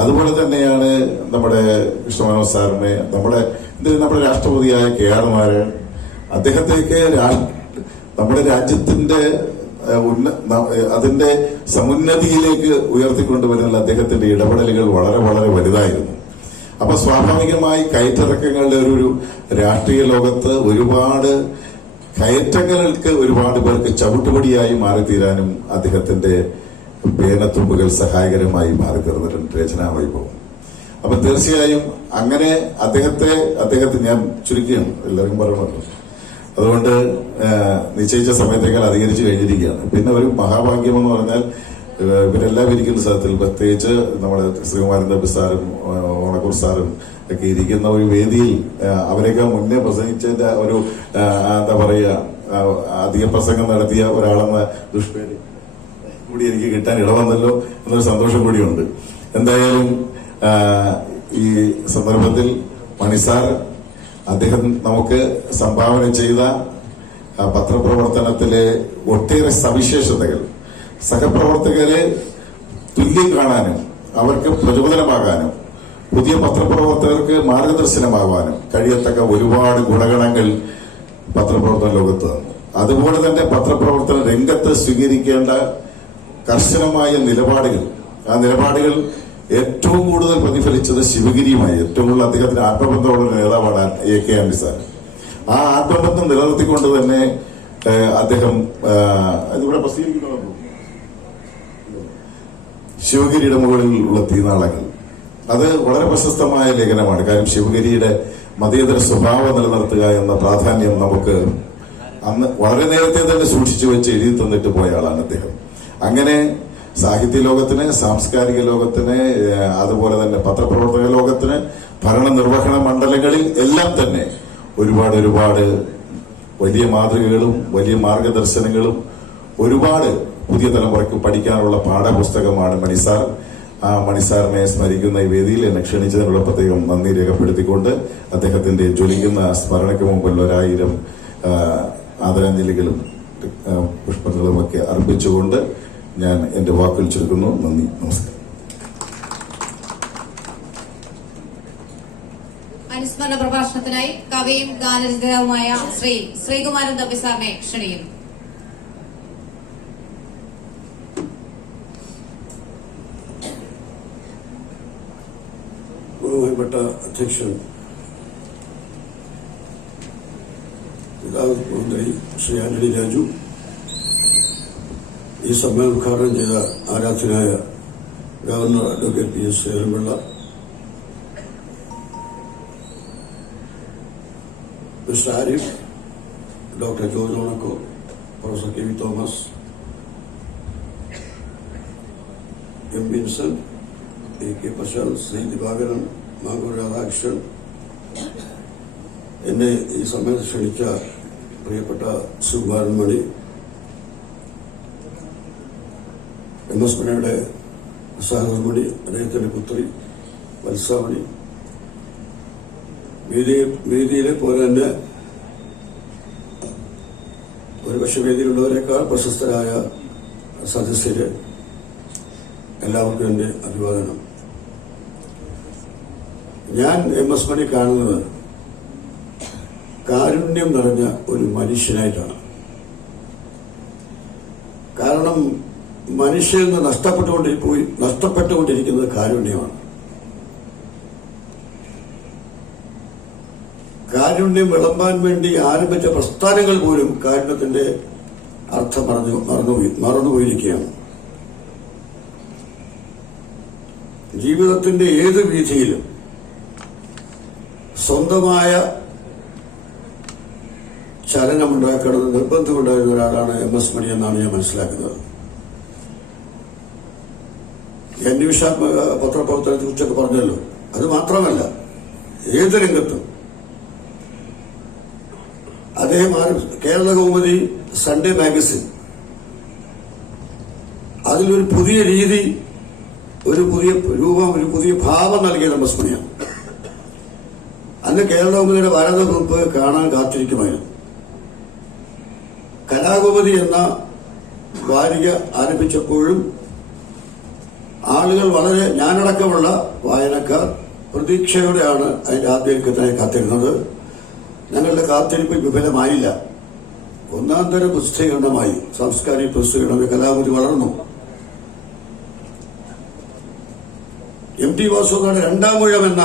അതുപോലെ തന്നെയാണ് നമ്മുടെ കൃഷ്ണമനോഹർ സാറിനെ, നമ്മുടെ രാഷ്ട്രപതിയായ KR നാരായണൻ, അദ്ദേഹത്തേക്ക് നമ്മുടെ രാജ്യത്തിന്റെ അതിന്റെ സമുന്നതിയിലേക്ക് ഉയർത്തിക്കൊണ്ടുവരുന്ന അദ്ദേഹത്തിന്റെ ഇടപെടലുകൾ വളരെ വളരെ വലുതായിരുന്നു. അപ്പൊ സ്വാഭാവികമായി കയറ്റിറക്കങ്ങളുടെ ഒരു രാഷ്ട്രീയ ലോകത്ത് ഒരുപാട് കയറ്റങ്ങൾക്ക് ഒരുപാട് പേർക്ക് ചവിട്ടുപടിയായി മാറിത്തീരാനും അദ്ദേഹത്തിന്റെ പേനത്തുമ്പുകൾ സഹായകരമായി മാറിത്തീർന്നിട്ടുണ്ട് രചനാ വൈഭവം. അപ്പൊ തീർച്ചയായും അങ്ങനെ അദ്ദേഹത്തെ ഞാൻ ചുരുക്കിയാണ്, എല്ലാവരും പറയണമല്ലോ. അതുകൊണ്ട് നിശ്ചയിച്ച സമയത്തേക്കാൾ അധികരിച്ചു കഴിഞ്ഞിരിക്കുകയാണ്. പിന്നെ ഒരു മഹാഭാഗ്യം എന്ന് പറഞ്ഞാൽ ഇവരെല്ലാം ഇരിക്കുന്ന സ്ഥലത്തിൽ, പ്രത്യേകിച്ച് നമ്മുടെ ശ്രീകുമാരൻ തമ്പി സാറും ഓണക്കൂർ സാറും ഒക്കെ ഇരിക്കുന്ന ഒരു വേദിയിൽ അവരെയൊക്കെ മുന്നേ പ്രസംഗിച്ചതിന്റെ ഒരു എന്താ പറയുക, അധിക പ്രസംഗം നടത്തിയ ഒരാളെന്ന ദുഷ്പേര് കൂടി എനിക്ക് കിട്ടാൻ ഇടവന്നല്ലോ എന്നൊരു സന്തോഷം കൂടിയുണ്ട്. എന്തായാലും ഈ സന്ദർഭത്തിൽ മണിസാർ അദ്ദേഹം നമുക്ക് സംഭാവന ചെയ്ത പത്രപ്രവർത്തനത്തിലെ ഒട്ടേറെ സവിശേഷതകൾ സഹപ്രവർത്തകരെ തുല്യം കാണാനും അവർക്ക് പ്രചോദനമാകാനും പുതിയ പത്രപ്രവർത്തകർക്ക് മാർഗദർശനമാകാനും കഴിയത്തക്ക ഒരുപാട് ഗുണഗണങ്ങൾ പത്രപ്രവർത്തന ലോകത്ത് തന്നു. അതുപോലെ തന്നെ പത്രപ്രവർത്തന രംഗത്ത് സ്വീകരിക്കേണ്ട കർശനമായ നിലപാടുകൾ, ആ നിലപാടുകൾ ഏറ്റവും കൂടുതൽ പ്രതിഫലിച്ചത് ശിവഗിരിയുമായി. ഏറ്റവും കൂടുതൽ അദ്ദേഹത്തിന് ആത്മബന്ധമുള്ള നേതാവാണ് AK ആന്റണി സാർ. ആ ആത്മബന്ധം നിലനിർത്തിക്കൊണ്ട് തന്നെ അദ്ദേഹം ഇവിടെ പ്രസിദ്ധീകരിക്കുന്നു ശിവഗിരിയുടെ മുകളിലുള്ള തീനാളങ്ങൾ. അത് വളരെ പ്രശസ്തമായ ലേഖനമാണ്. കാര്യം ശിവഗിരിയുടെ മതേതര സ്വഭാവം നിലനിർത്തുക എന്ന പ്രാധാന്യം നമുക്ക് അന്ന് വളരെ നേരത്തെ തന്നെ സൂക്ഷിച്ചു വെച്ച് എഴുതി തന്നിട്ട് പോയ ആളാണ് അദ്ദേഹം. അങ്ങനെ സാഹിത്യ ലോകത്തിന്, സാംസ്കാരിക ലോകത്തിന്, അതുപോലെ തന്നെ പത്രപ്രവർത്തക ലോകത്തിന്, ഭരണനിർവഹണ മണ്ഡലങ്ങളിൽ എല്ലാം തന്നെ ഒരുപാട് വലിയ മാതൃകകളും വലിയ മാർഗദർശനങ്ങളും ഒരുപാട് പുതിയ തലമുറയ്ക്ക് പഠിക്കാനുള്ള പാഠപുസ്തകമാണ് മണിസാർ. ആ മണിസാറിനെ സ്മരിക്കുന്ന ഈ വേദിയിൽ എന്നെ ക്ഷണിച്ചതിനുള്ള പ്രത്യേകം നന്ദി രേഖപ്പെടുത്തിക്കൊണ്ട് അദ്ദേഹത്തിന്റെ ജ്വലിക്കുന്ന സ്മരണയ്ക്ക് മുമ്പിൽ 1000 ആദരാഞ്ജലികളും പുഷ്പങ്ങളും ഒക്കെ അർപ്പിച്ചുകൊണ്ട് ഞാൻ എന്റെ വാക്കുകൾ ചുരുക്കുന്നു. നന്ദി, നമസ്കാരം. അനുസ്മരണ പ്രഭാഷണത്തിനായി കവിയും ഗാനരചയിതാവുമായ ശ്രീ ശ്രീകുമാരൻ തമ്പി സാറിനെ ക്ഷണിക്കുന്നു. ബഹുമാനപ്പെട്ട അധ്യക്ഷൻ, മന്ത്രി ശ്രീ ആന്റണി രാജു, ഈ സമ്മേളനം ഉദ്ഘാടനം ചെയ്ത ആരാധ്യനായ governor advocate P S Sreedharan Pillai, mister Arif, doctor George Onakkoor, professor K V Thomas, M Vincent, A K പശാൽ, ശ്രീ ദിവാകരൻ, മാങ്കൂർ രാധാകൃഷ്ണൻ, എന്നെ ഈ സമ്മേളനത്തിൽ ക്ഷണിച്ച പ്രിയപ്പെട്ട സുകുമാരൻ മണി, MS മണിയുടെ സഹോദരമണി, അദ്ദേഹത്തിന്റെ പുത്രി വത്സാമണി, വേദിയിലെ പോലെ തന്നെ ഒരുപക്ഷെ വേദിയിലുള്ളവരെക്കാൾ പ്രശസ്തരായ സദസ്യര്, എല്ലാവർക്കും എന്റെ അഭിവാദനം. ഞാൻ MS മണി കാണുന്നത് കാരുണ്യം നിറഞ്ഞ ഒരു മനുഷ്യനായിട്ടാണ്. കാരണം മനുഷ്യരിൽ നിന്ന് നഷ്ടപ്പെട്ടുകൊണ്ടിരിക്കുന്നത് കാരുണ്യമാണ്. കാരുണ്യം വിളമ്പാൻ വേണ്ടി ആരംഭിച്ച പ്രസ്ഥാനങ്ങൾ പോലും കാരുണ്യത്തിന്റെ അർത്ഥം മറന്നുപോയിരിക്കുകയാണ്. ജീവിതത്തിന്റെ ഏത് വീഥിയിലും സ്വന്തമായ ചലനമുണ്ടാക്കണമെന്ന് നിർബന്ധമുണ്ടായിരുന്ന ഒരാളാണ് MS മണി എന്നാണ് ഞാൻ മനസ്സിലാക്കുന്നത്. അന്വേഷാത്മക പത്രപ്രവർത്തനത്തെ കുറിച്ചൊക്കെ പറഞ്ഞല്ലോ. അത് മാത്രമല്ല, ഏത് രംഗത്തും അദ്ദേഹം കേരള കൗമുദി, സൺഡേ മാഗസിൻ, അതിലൊരു പുതിയ രീതി, ഒരു പുതിയ രൂപം, ഒരു പുതിയ ഭാവം നൽകിയത് MS മണിയാണ്. അന്ന് കേരള കൗമുദിയുടെ ഭാരത ഗ്രൂപ്പ് കാണാൻ കാത്തിരിക്കുമായിരുന്നു. കലാകൗമുദി എന്ന വാരിക ആരംഭിച്ചപ്പോഴും ആളുകൾ വളരെ, ഞാനടക്കമുള്ള വായനക്കാർ പ്രതീക്ഷയോടെയാണ് അതിന്റെ ആദ്യത്തിനായി കാത്തിരുന്നത്. ഞങ്ങളുടെ കാത്തിരിപ്പ് വിഫലമായില്ല. ഒന്നാം തരം പ്രസിദ്ധീകരണമായി, സാംസ്കാരിക പ്രസിദ്ധീകരണമായി കലാകൗമുദി വളർന്നു. MT വാസുദേവന്റെ 2-ാം ഊഴം എന്ന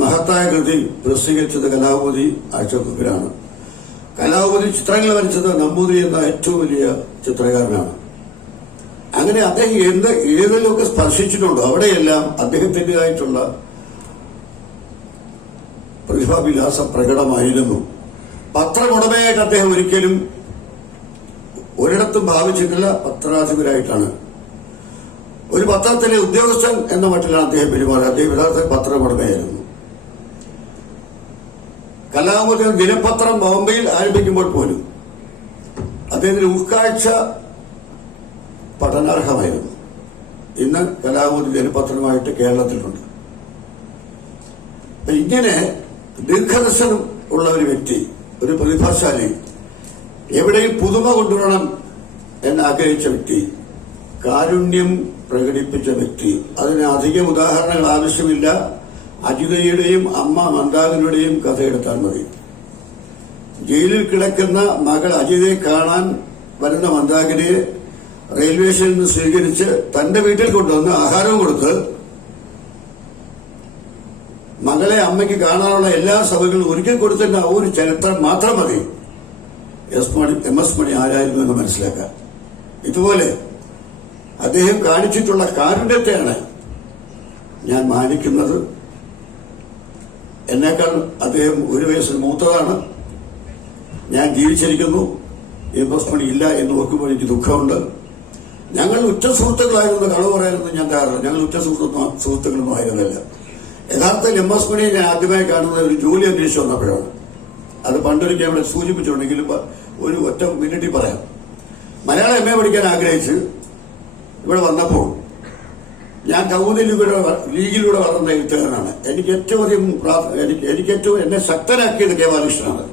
മഹത്തായ കൃതി പ്രസിദ്ധീകരിച്ചത് കലാകൗമുദി ആഴ്ചപ്പതിപ്പിലാണ്. കലാകൗമുദി ചിത്രങ്ങൾ വരച്ചത് നമ്പൂതിരി എന്ന ഏറ്റവും വലിയ ചിത്രകാരനാണ്. അങ്ങനെ അദ്ദേഹം ഏതിലൊക്കെ സ്പർശിച്ചിട്ടുണ്ടോ അവിടെയെല്ലാം അദ്ദേഹത്തിൻ്റെതായിട്ടുള്ള പ്രതിഭാവിലാസം പ്രകടമായിരുന്നു. പത്രമുടമയായിട്ട് അദ്ദേഹം ഒരിക്കലും ഒരിടത്തും ഭാവിച്ചിട്ടില്ല. പത്രാധിപരായിട്ടാണ്, ഒരു പത്രത്തിലെ ഉദ്യോഗസ്ഥൻ എന്ന മട്ടിലാണ് അദ്ദേഹം പെരുമാറുക. അദ്ദേഹം യഥാർത്ഥ പത്രമുടമയായിരുന്നു. കലാകൗമുദി ദിനപത്രം ബോംബെയിൽ ആരംഭിക്കുമ്പോൾ പോലും അദ്ദേഹത്തിന്റെ ഉൾക്കാഴ്ച പഠനാർഹമായിരുന്നു. ഇന്ന് കലാകൗമുദി ദിനപത്രമായിട്ട് കേരളത്തിലുണ്ട്. ഇങ്ങനെ ദീർഘദർശനം ഉള്ള ഒരു വ്യക്തി, ഒരു പ്രതിഭാശാലി, എവിടെയും പുതുമ കൊണ്ടുവരണം എന്നാഗ്രഹിച്ച വ്യക്തി, കാരുണ്യം പ്രകടിപ്പിച്ച വ്യക്തി. അതിന് അധികം ഉദാഹരണങ്ങൾ ആവശ്യമില്ല. അജിതയുടെയും അമ്മ മന്ദാകിനിയുടെയും കഥയെടുത്താൽ മതി. ജയിലിൽ കിടക്കുന്ന മകൾ അജിതയെ കാണാൻ വരുന്ന മന്ദാകിനിയെ റെയിൽവേ സ്റ്റേഷനിൽ നിന്ന് സ്വീകരിച്ച് തന്റെ വീട്ടിൽ കൊണ്ടുവന്ന് ആഹാരവും കൊടുത്ത് മകളെ അമ്മയ്ക്ക് കാണാനുള്ള എല്ലാ സഭകളും ഒരുക്കി കൊടുത്തതിന്റെ ആ ഒരു ചരിത്രം മാത്രം മതി MS മണി ആരായിരുന്നു എന്ന് മനസ്സിലാക്കാൻ. ഇതുപോലെ അദ്ദേഹം കാണിച്ചിട്ടുള്ള കാരുണ്യത്തെയാണ് ഞാൻ മാനിക്കുന്നത്. എന്നേക്കാൾ അദ്ദേഹം ഒരു വയസ്സിൽ മൂത്തതാണ്. ഞാൻ ജീവിച്ചിരിക്കുന്നു. MS മണി ഇല്ല എന്ന് ഓർക്കുമ്പോൾ എനിക്ക് ദുഃഖമുണ്ട്. ഞങ്ങൾ ഉറ്റ സുഹൃത്തുക്കളായിരുന്നു, കളവ് പറയാനൊന്നും ഞാൻ തയ്യാറില്ല. ഞങ്ങൾ ഉറ്റ സുഹൃത്തുക്കളൊന്നും ആയിരുന്നില്ല. യഥാർത്ഥത്തിൽ MS മണിയെ ഞാൻ ആദ്യമായി കാണുന്നത് ഒരു ജോലി അന്വേഷിച്ച് വന്നപ്പോഴാണ്. അത് പണ്ടൊരിക്കൽ ഇവിടെ സൂചിപ്പിച്ചിട്ടുണ്ടെങ്കിലും ഒരു ഒറ്റ മിനിറ്റിൽ പറയാം. മലയാളം MA പഠിക്കാൻ ആഗ്രഹിച്ച് ഇവിടെ വന്നപ്പോൾ ഞാൻ കൗമുദി ലീഗിലൂടെ വളർന്ന എഴുത്തുകാരനാണ്. എനിക്ക് ഏറ്റവും എന്നെ ശക്തനാക്കിയത് കെ ബാലകൃഷ്ണനാണ്.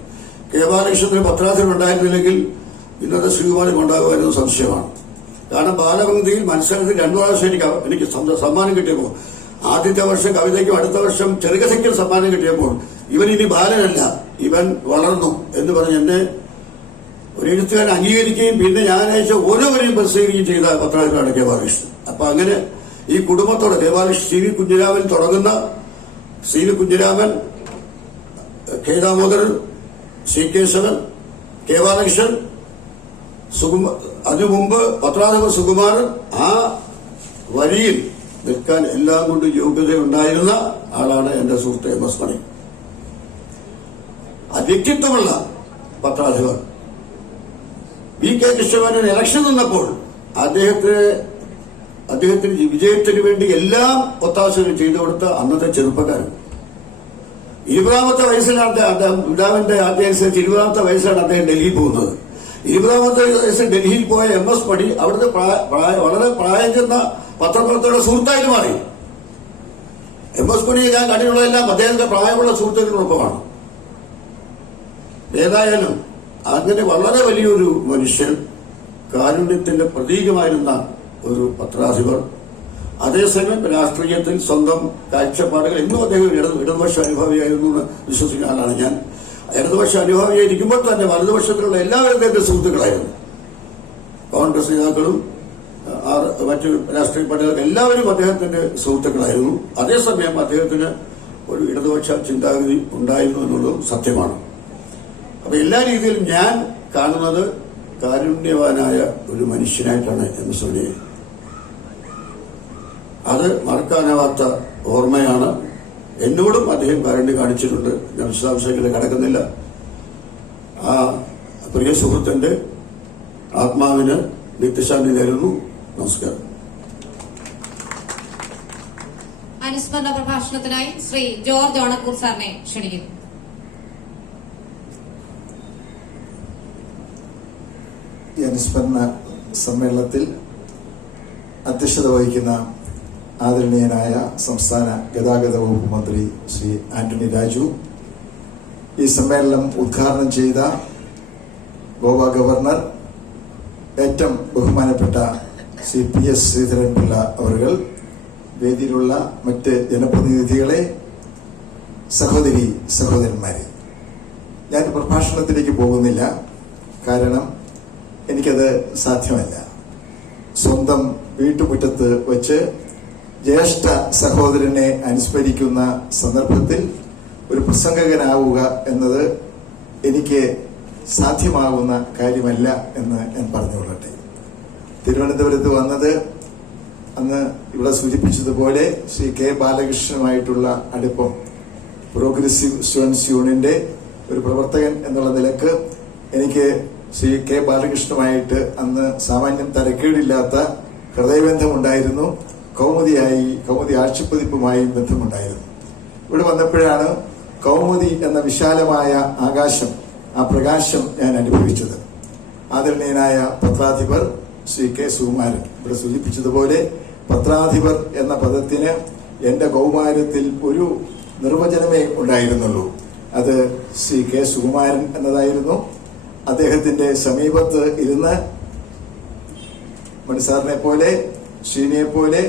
കെ ബാലകൃഷ്ണന് പത്രാധിപർ ഉണ്ടായിരുന്നില്ലെങ്കിൽ ഇന്നത്തെ ശ്രീകുമാരൻ ഉണ്ടാകുമായിരുന്നു സംശയമാണ്. കാരണം ബാലപംക്തിയിൽ മത്സരത്തിൽ 2 പ്രാവശ്യം എനിക്ക് സമ്മാനം കിട്ടിയപ്പോൾ, ആദ്യത്തെ വർഷം കവിതയ്ക്കും അടുത്ത വർഷം ചെറുകഥയ്ക്കും സമ്മാനം കിട്ടിയപ്പോൾ ഇവൻ ഇനി ബാലനല്ല, ഇവൻ വളർന്നു എന്ന് പറഞ്ഞ് എന്നെ ഒരു എഴുത്തുകാരൻ അംഗീകരിക്കുകയും പിന്നെ ഞാൻ അയച്ച ഓരോവരെയും പ്രസിദ്ധീകരിക്കുകയും ചെയ്ത പത്രാധിപരാണ് കെ ബാലകൃഷ്ണൻ. അപ്പൊ അങ്ങനെ ഈ കുടുംബത്തോടെ K Balakrishnan, C V Kunhiraman തുടങ്ങുന്ന C V Kunhiraman, K Damodaran, C Kesavan, K Balakrishnan, അതിനു മുമ്പ് പത്രാധിപർ സുകുമാരൻ, ആ വരിയിൽ നിൽക്കാൻ എല്ലാം കൊണ്ട് യോഗ്യതയുണ്ടായിരുന്ന ആളാണ് എന്റെ സുഹൃത്ത് MS മണി. വ്യക്തിത്വമുള്ള പത്രാധിപർ. VK കൃഷ്ണമേനോൻ ഇലക്ഷൻ നിന്നപ്പോൾ അദ്ദേഹത്തിന് വിജയത്തിന് വേണ്ടി എല്ലാം ഒത്താശകൾ ചെയ്തു കൊടുത്ത അന്നത്തെ ചെറുപ്പക്കാരൻ. 20ാമത്തെ വയസ്സിലാണ് പിതാവിന്റെ ആദ്യമനുസരിച്ച് 20ാമത്തെ വയസ്സിലാണ് അദ്ദേഹം ഡൽഹിയിൽ പോകുന്നത്. 20ാമത്തെ വയസ്സിൽ ഡൽഹിയിൽ പോയ MS മണി അവിടുത്തെ വളരെ പ്രായം ചെന്ന പത്രപ്രവർത്തകരുടെ സുഹൃത്തായിട്ട് മാറി. MS മണിയെ ഞാൻ കണ്ടിട്ടുള്ളതെല്ലാം അദ്ദേഹത്തിന്റെ പ്രായമുള്ള സുഹൃത്തുക്കളോടൊപ്പമാണ്. ഏതായാലും അങ്ങനെ വളരെ വലിയൊരു മനുഷ്യൻ, കാരുണ്യത്തിന്റെ പ്രതീകമായിരുന്ന ഒരു പത്രാധിപർ, അതേസമയം രാഷ്ട്രീയത്തിൽ സ്വന്തം കാഴ്ചപ്പാടുകൾ എന്നും അദ്ദേഹം ഇടതുപക്ഷ അനുഭാവിയായിരുന്നു എന്ന് വിശ്വസിക്കുന്ന ആളാണ് ഞാൻ. ഇടതുപക്ഷ അനുഭാവിയായിരിക്കുമ്പോൾ തന്നെ വലതുപക്ഷത്തിലുള്ള എല്ലാവരും അദ്ദേഹത്തിന്റെ സുഹൃത്തുക്കളായിരുന്നു. കോൺഗ്രസ് നേതാക്കളും മറ്റു രാഷ്ട്രീയ പാർട്ടികൾക്ക് എല്ലാവരും അദ്ദേഹത്തിന്റെ സുഹൃത്തുക്കളായിരുന്നു. അതേസമയം അദ്ദേഹത്തിന് ഒരു ഇടതുപക്ഷ ചിന്താഗതി ഉണ്ടായിരുന്നു എന്നുള്ളതും സത്യമാണ്. അപ്പൊ എല്ലാ രീതിയിലും ഞാൻ കാണുന്നത് കാരുണ്യവാനായ ഒരു മനുഷ്യനായിട്ടാണ് MS മണിയെ. അത് മറക്കാനാവാത്ത ഓർമ്മയാണ്. എന്നോടും അദ്ദേഹം കാരുണ്യം കാണിച്ചിട്ടുണ്ട്. ഞാൻ വിശദാംശങ്ങളിൽ കടക്കുന്നില്ല. ആ പ്രിയ സുഹൃത്തിന്റെ ആത്മാവിന് നിത്യശാന്തി നേരുന്നു. നമസ്കാരം. അനുസ്മരണ പ്രഭാഷണത്തിനായി ശ്രീ ജോർജ് ഓണക്കൂർ സാറിനെ ക്ഷണിക്കുന്നു. ഈ അനുസ്മരണ സമ്മേളനത്തിൽ അധ്യക്ഷത വഹിക്കുന്ന ആദരണീയനായ സംസ്ഥാന ഗതാഗത വകുപ്പ് മന്ത്രി ശ്രീ ആന്റണി രാജു, ഈ സമ്മേളനം ഉദ്ഘാടനം ചെയ്ത ഗോവ ഗവർണർ, ഏറ്റവും ബഹുമാനപ്പെട്ട ശ്രീ PS ശ്രീധരൻപിള്ള അവർ, വേദിയിലുള്ള മറ്റ് ജനപ്രതിനിധികളെ, സഹോദരി സഹോദരന്മാരെ, ഞാൻ പ്രഭാഷണത്തിലേക്ക് പോകുന്നില്ല. കാരണം എനിക്കത് സാധ്യമല്ല. സ്വന്തം വീട്ടുമുറ്റത്ത് വച്ച് ജ്യേഷ്ഠ സഹോദരനെ അനുസ്മരിക്കുന്ന സന്ദർഭത്തിൽ ഒരു പ്രസംഗകനാവുക എന്നത് എനിക്ക് സാധ്യമാകുന്ന കാര്യമല്ല എന്ന് ഞാൻ പറഞ്ഞുകൊള്ളട്ടെ. തിരുവനന്തപുരത്ത് വന്നത് അന്ന് ഇവിടെ സൂചിപ്പിച്ചതുപോലെ ശ്രീ K ബാലകൃഷ്ണനുമായിട്ടുള്ള അടുപ്പം, പ്രോഗ്രസീവ് സ്റ്റുഡൻസ് യൂണിയന്റെ ഒരു പ്രവർത്തകൻ എന്നുള്ള നിലക്ക് എനിക്ക് ശ്രീ K ബാലകൃഷ്ണനുമായിട്ട് അന്ന് സാമാന്യം തരക്കേടില്ലാത്ത ഹൃദയബന്ധമുണ്ടായിരുന്നു. കൗമുദി ആഴ്ചപ്പതിപ്പുമായും ബന്ധമുണ്ടായിരുന്നു. ഇവിടെ വന്നപ്പോഴാണ് കൗമുദി എന്ന വിശാലമായ ആകാശം, ആ പ്രകാശം ഞാൻ അനുഭവിച്ചത്. ആദരണീയനായ പത്രാധിപർ ശ്രീ K സുകുമാരൻ ഇവിടെ സൂചിപ്പിച്ചതുപോലെ, പത്രാധിപർ എന്ന പദത്തിന് എന്റെ കൗമാരത്തിൽ ഒരു നിർവചനമേ ഉണ്ടായിരുന്നുള്ളൂ. അത് ശ്രീ K സുകുമാരൻ എന്നതായിരുന്നു. അദ്ദേഹത്തിന്റെ സമീപത്ത് ഇരുന്ന് മണിസാറിനെ പോലെ, ശ്രീനിയെ പോലെ,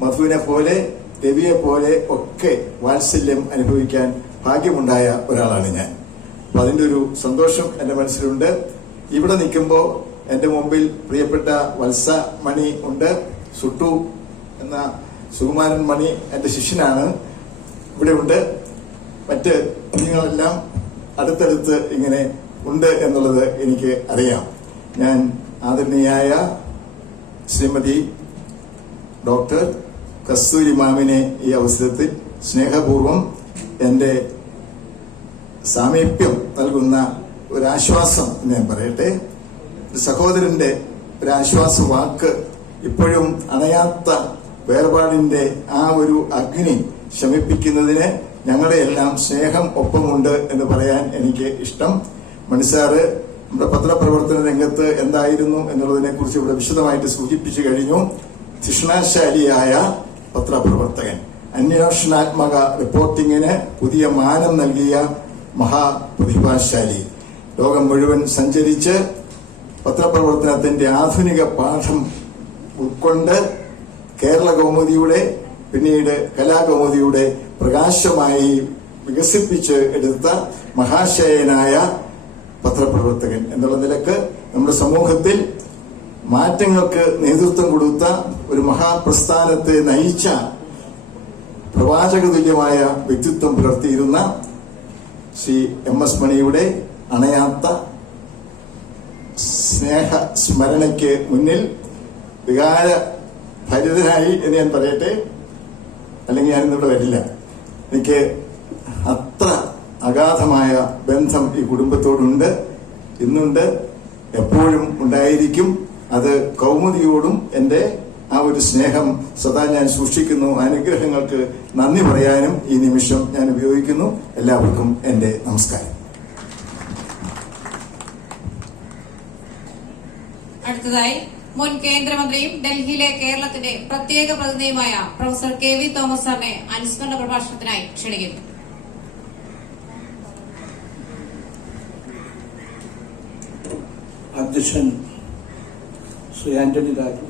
മധുവിനെ പോലെ, രവിയെ പോലെ ഒക്കെ വാത്സല്യം അനുഭവിക്കാൻ ഭാഗ്യമുണ്ടായ ഒരാളാണ് ഞാൻ. അപ്പൊ അതിന്റെ ഒരു സന്തോഷം എന്റെ മനസ്സിലുണ്ട്. ഇവിടെ നിൽക്കുമ്പോൾ എന്റെ മുമ്പിൽ പ്രിയപ്പെട്ട വത്സ മണി ഉണ്ട്. സുട്ടു എന്ന സുകുമാരൻ മണി എന്റെ ശിഷ്യനാണ്, ഇവിടെ ഉണ്ട്. മറ്റ് കുഞ്ഞുങ്ങളെല്ലാം അടുത്തടുത്ത് ഇങ്ങനെ ഉണ്ട് എന്നുള്ളത് എനിക്ക് അറിയാം. ഞാൻ ആദരണീയായ ശ്രീമതി ഡോക്ടർ കസ്തൂരി മാമിനെ ഈ അവസരത്തിൽ സ്നേഹപൂർവം എന്റെ സാമീപ്യം നൽകുന്ന ഒരാശ്വാസം ഞാൻ പറയട്ടെ. സഹോദരന്റെ ഒരാശ്വാസ വാക്ക്, ഇപ്പോഴും അണയാത്ത വേർപാടിന്റെ ആ ഒരു അഗ്നി ശമിപ്പിക്കുന്നതിന് ഞങ്ങളുടെ എല്ലാം സ്നേഹം ഒപ്പമുണ്ട് എന്ന് പറയാൻ എനിക്ക് ഇഷ്ടം. മണിസാറ് നമ്മുടെ പത്രപ്രവർത്തന രംഗത്ത് എന്തായിരുന്നു എന്നുള്ളതിനെ കുറിച്ച് ഇവിടെ വിശദമായിട്ട് സൂചിപ്പിച്ചു കഴിഞ്ഞു. ധിഷണാശാലിയായ പത്രപ്രവർത്തകൻ, അന്വേഷണാത്മക റിപ്പോർട്ടിങ്ങിന് പുതിയ മാനം നൽകിയ മഹാപ്രതിഭാശാലി, ലോകം മുഴുവൻ സഞ്ചരിച്ച് പത്രപ്രവർത്തനത്തിന്റെ ആധുനിക പാഠം ഉൾക്കൊണ്ട് കേരള കൗമുദിയുടെ പിന്നീട് കലാകൗമുദിയുടെ പ്രകാശമായി വികസിപ്പിച്ച് എടുത്ത മഹാശയനായ പത്രപ്രവർത്തകൻ എന്നുള്ള നിലക്ക് നമ്മുടെ സമൂഹത്തിൽ മാറ്റങ്ങൾക്ക് നേതൃത്വം കൊടുത്ത ഒരു മഹാപ്രസ്ഥാനത്തെ നയിച്ച പ്രവാചക തുല്യമായ വ്യക്തിത്വം പുലർത്തിയിരുന്ന ശ്രീ MS മണിയുടെ അണയാത്ത സ്നേഹ സ്മരണയ്ക്ക് മുന്നിൽ വികാര ഭരിതനായി എന്ന് ഞാൻ പറയട്ടെ, അല്ലെങ്കിൽ ഞാനിന്നിവിടെ വരില്ല. എനിക്ക് അത്ര അഗാധമായ ബന്ധം ഈ കുടുംബത്തോടുണ്ട്, ഇന്നുണ്ട്, എപ്പോഴും ഉണ്ടായിരിക്കും. അത് കൗമുദിയോടും എൻ്റെ ആ ഒരു സ്നേഹം സദാ ഞാൻ സൂക്ഷിക്കുന്നു. അനുഗ്രഹങ്ങൾക്ക് നന്ദി പറയാനും ഈ നിമിഷം ഞാൻ ഉപയോഗിക്കുന്നു. എല്ലാവർക്കും എൻ്റെ നമസ്കാരം. അടുത്തതായി മുൻ കേന്ദ്രമന്ത്രിയും ഡൽഹിയിലെ കേരളത്തിന്റെ പ്രത്യേക പ്രതിനിധിയുമായ പ്രൊഫസർ KV തോമസ് സാറിനെ അനുസ്മരണ പ്രഭാഷണത്തിനായി ക്ഷണിക്കുന്നു. അധ്യക്ഷൻ ശ്രീ ആന്റണി രാജു,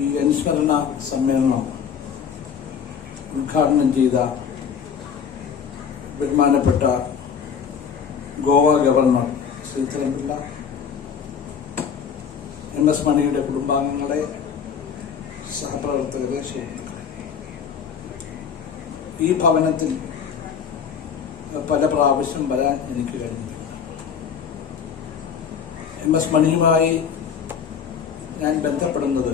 ഈ അനുസ്മരണ സമ്മേളനം ഉദ്ഘാടനം ചെയ്ത ബഹുമാനപ്പെട്ട ഗോവ ഗവർണർ ശ്രീധരൻപിള്ള, MS മണിയുടെ കുടുംബാംഗങ്ങളെ, സഹപ്രവർത്തകരെ, സുഹൃത്തുക്കളെ, ഈ ഭവനത്തിൽ പല പ്രാവശ്യം വരാൻ എനിക്ക് കഴിഞ്ഞിട്ടുണ്ട്. MS മണിയുമായി ഞാൻ ബന്ധപ്പെടുന്നത്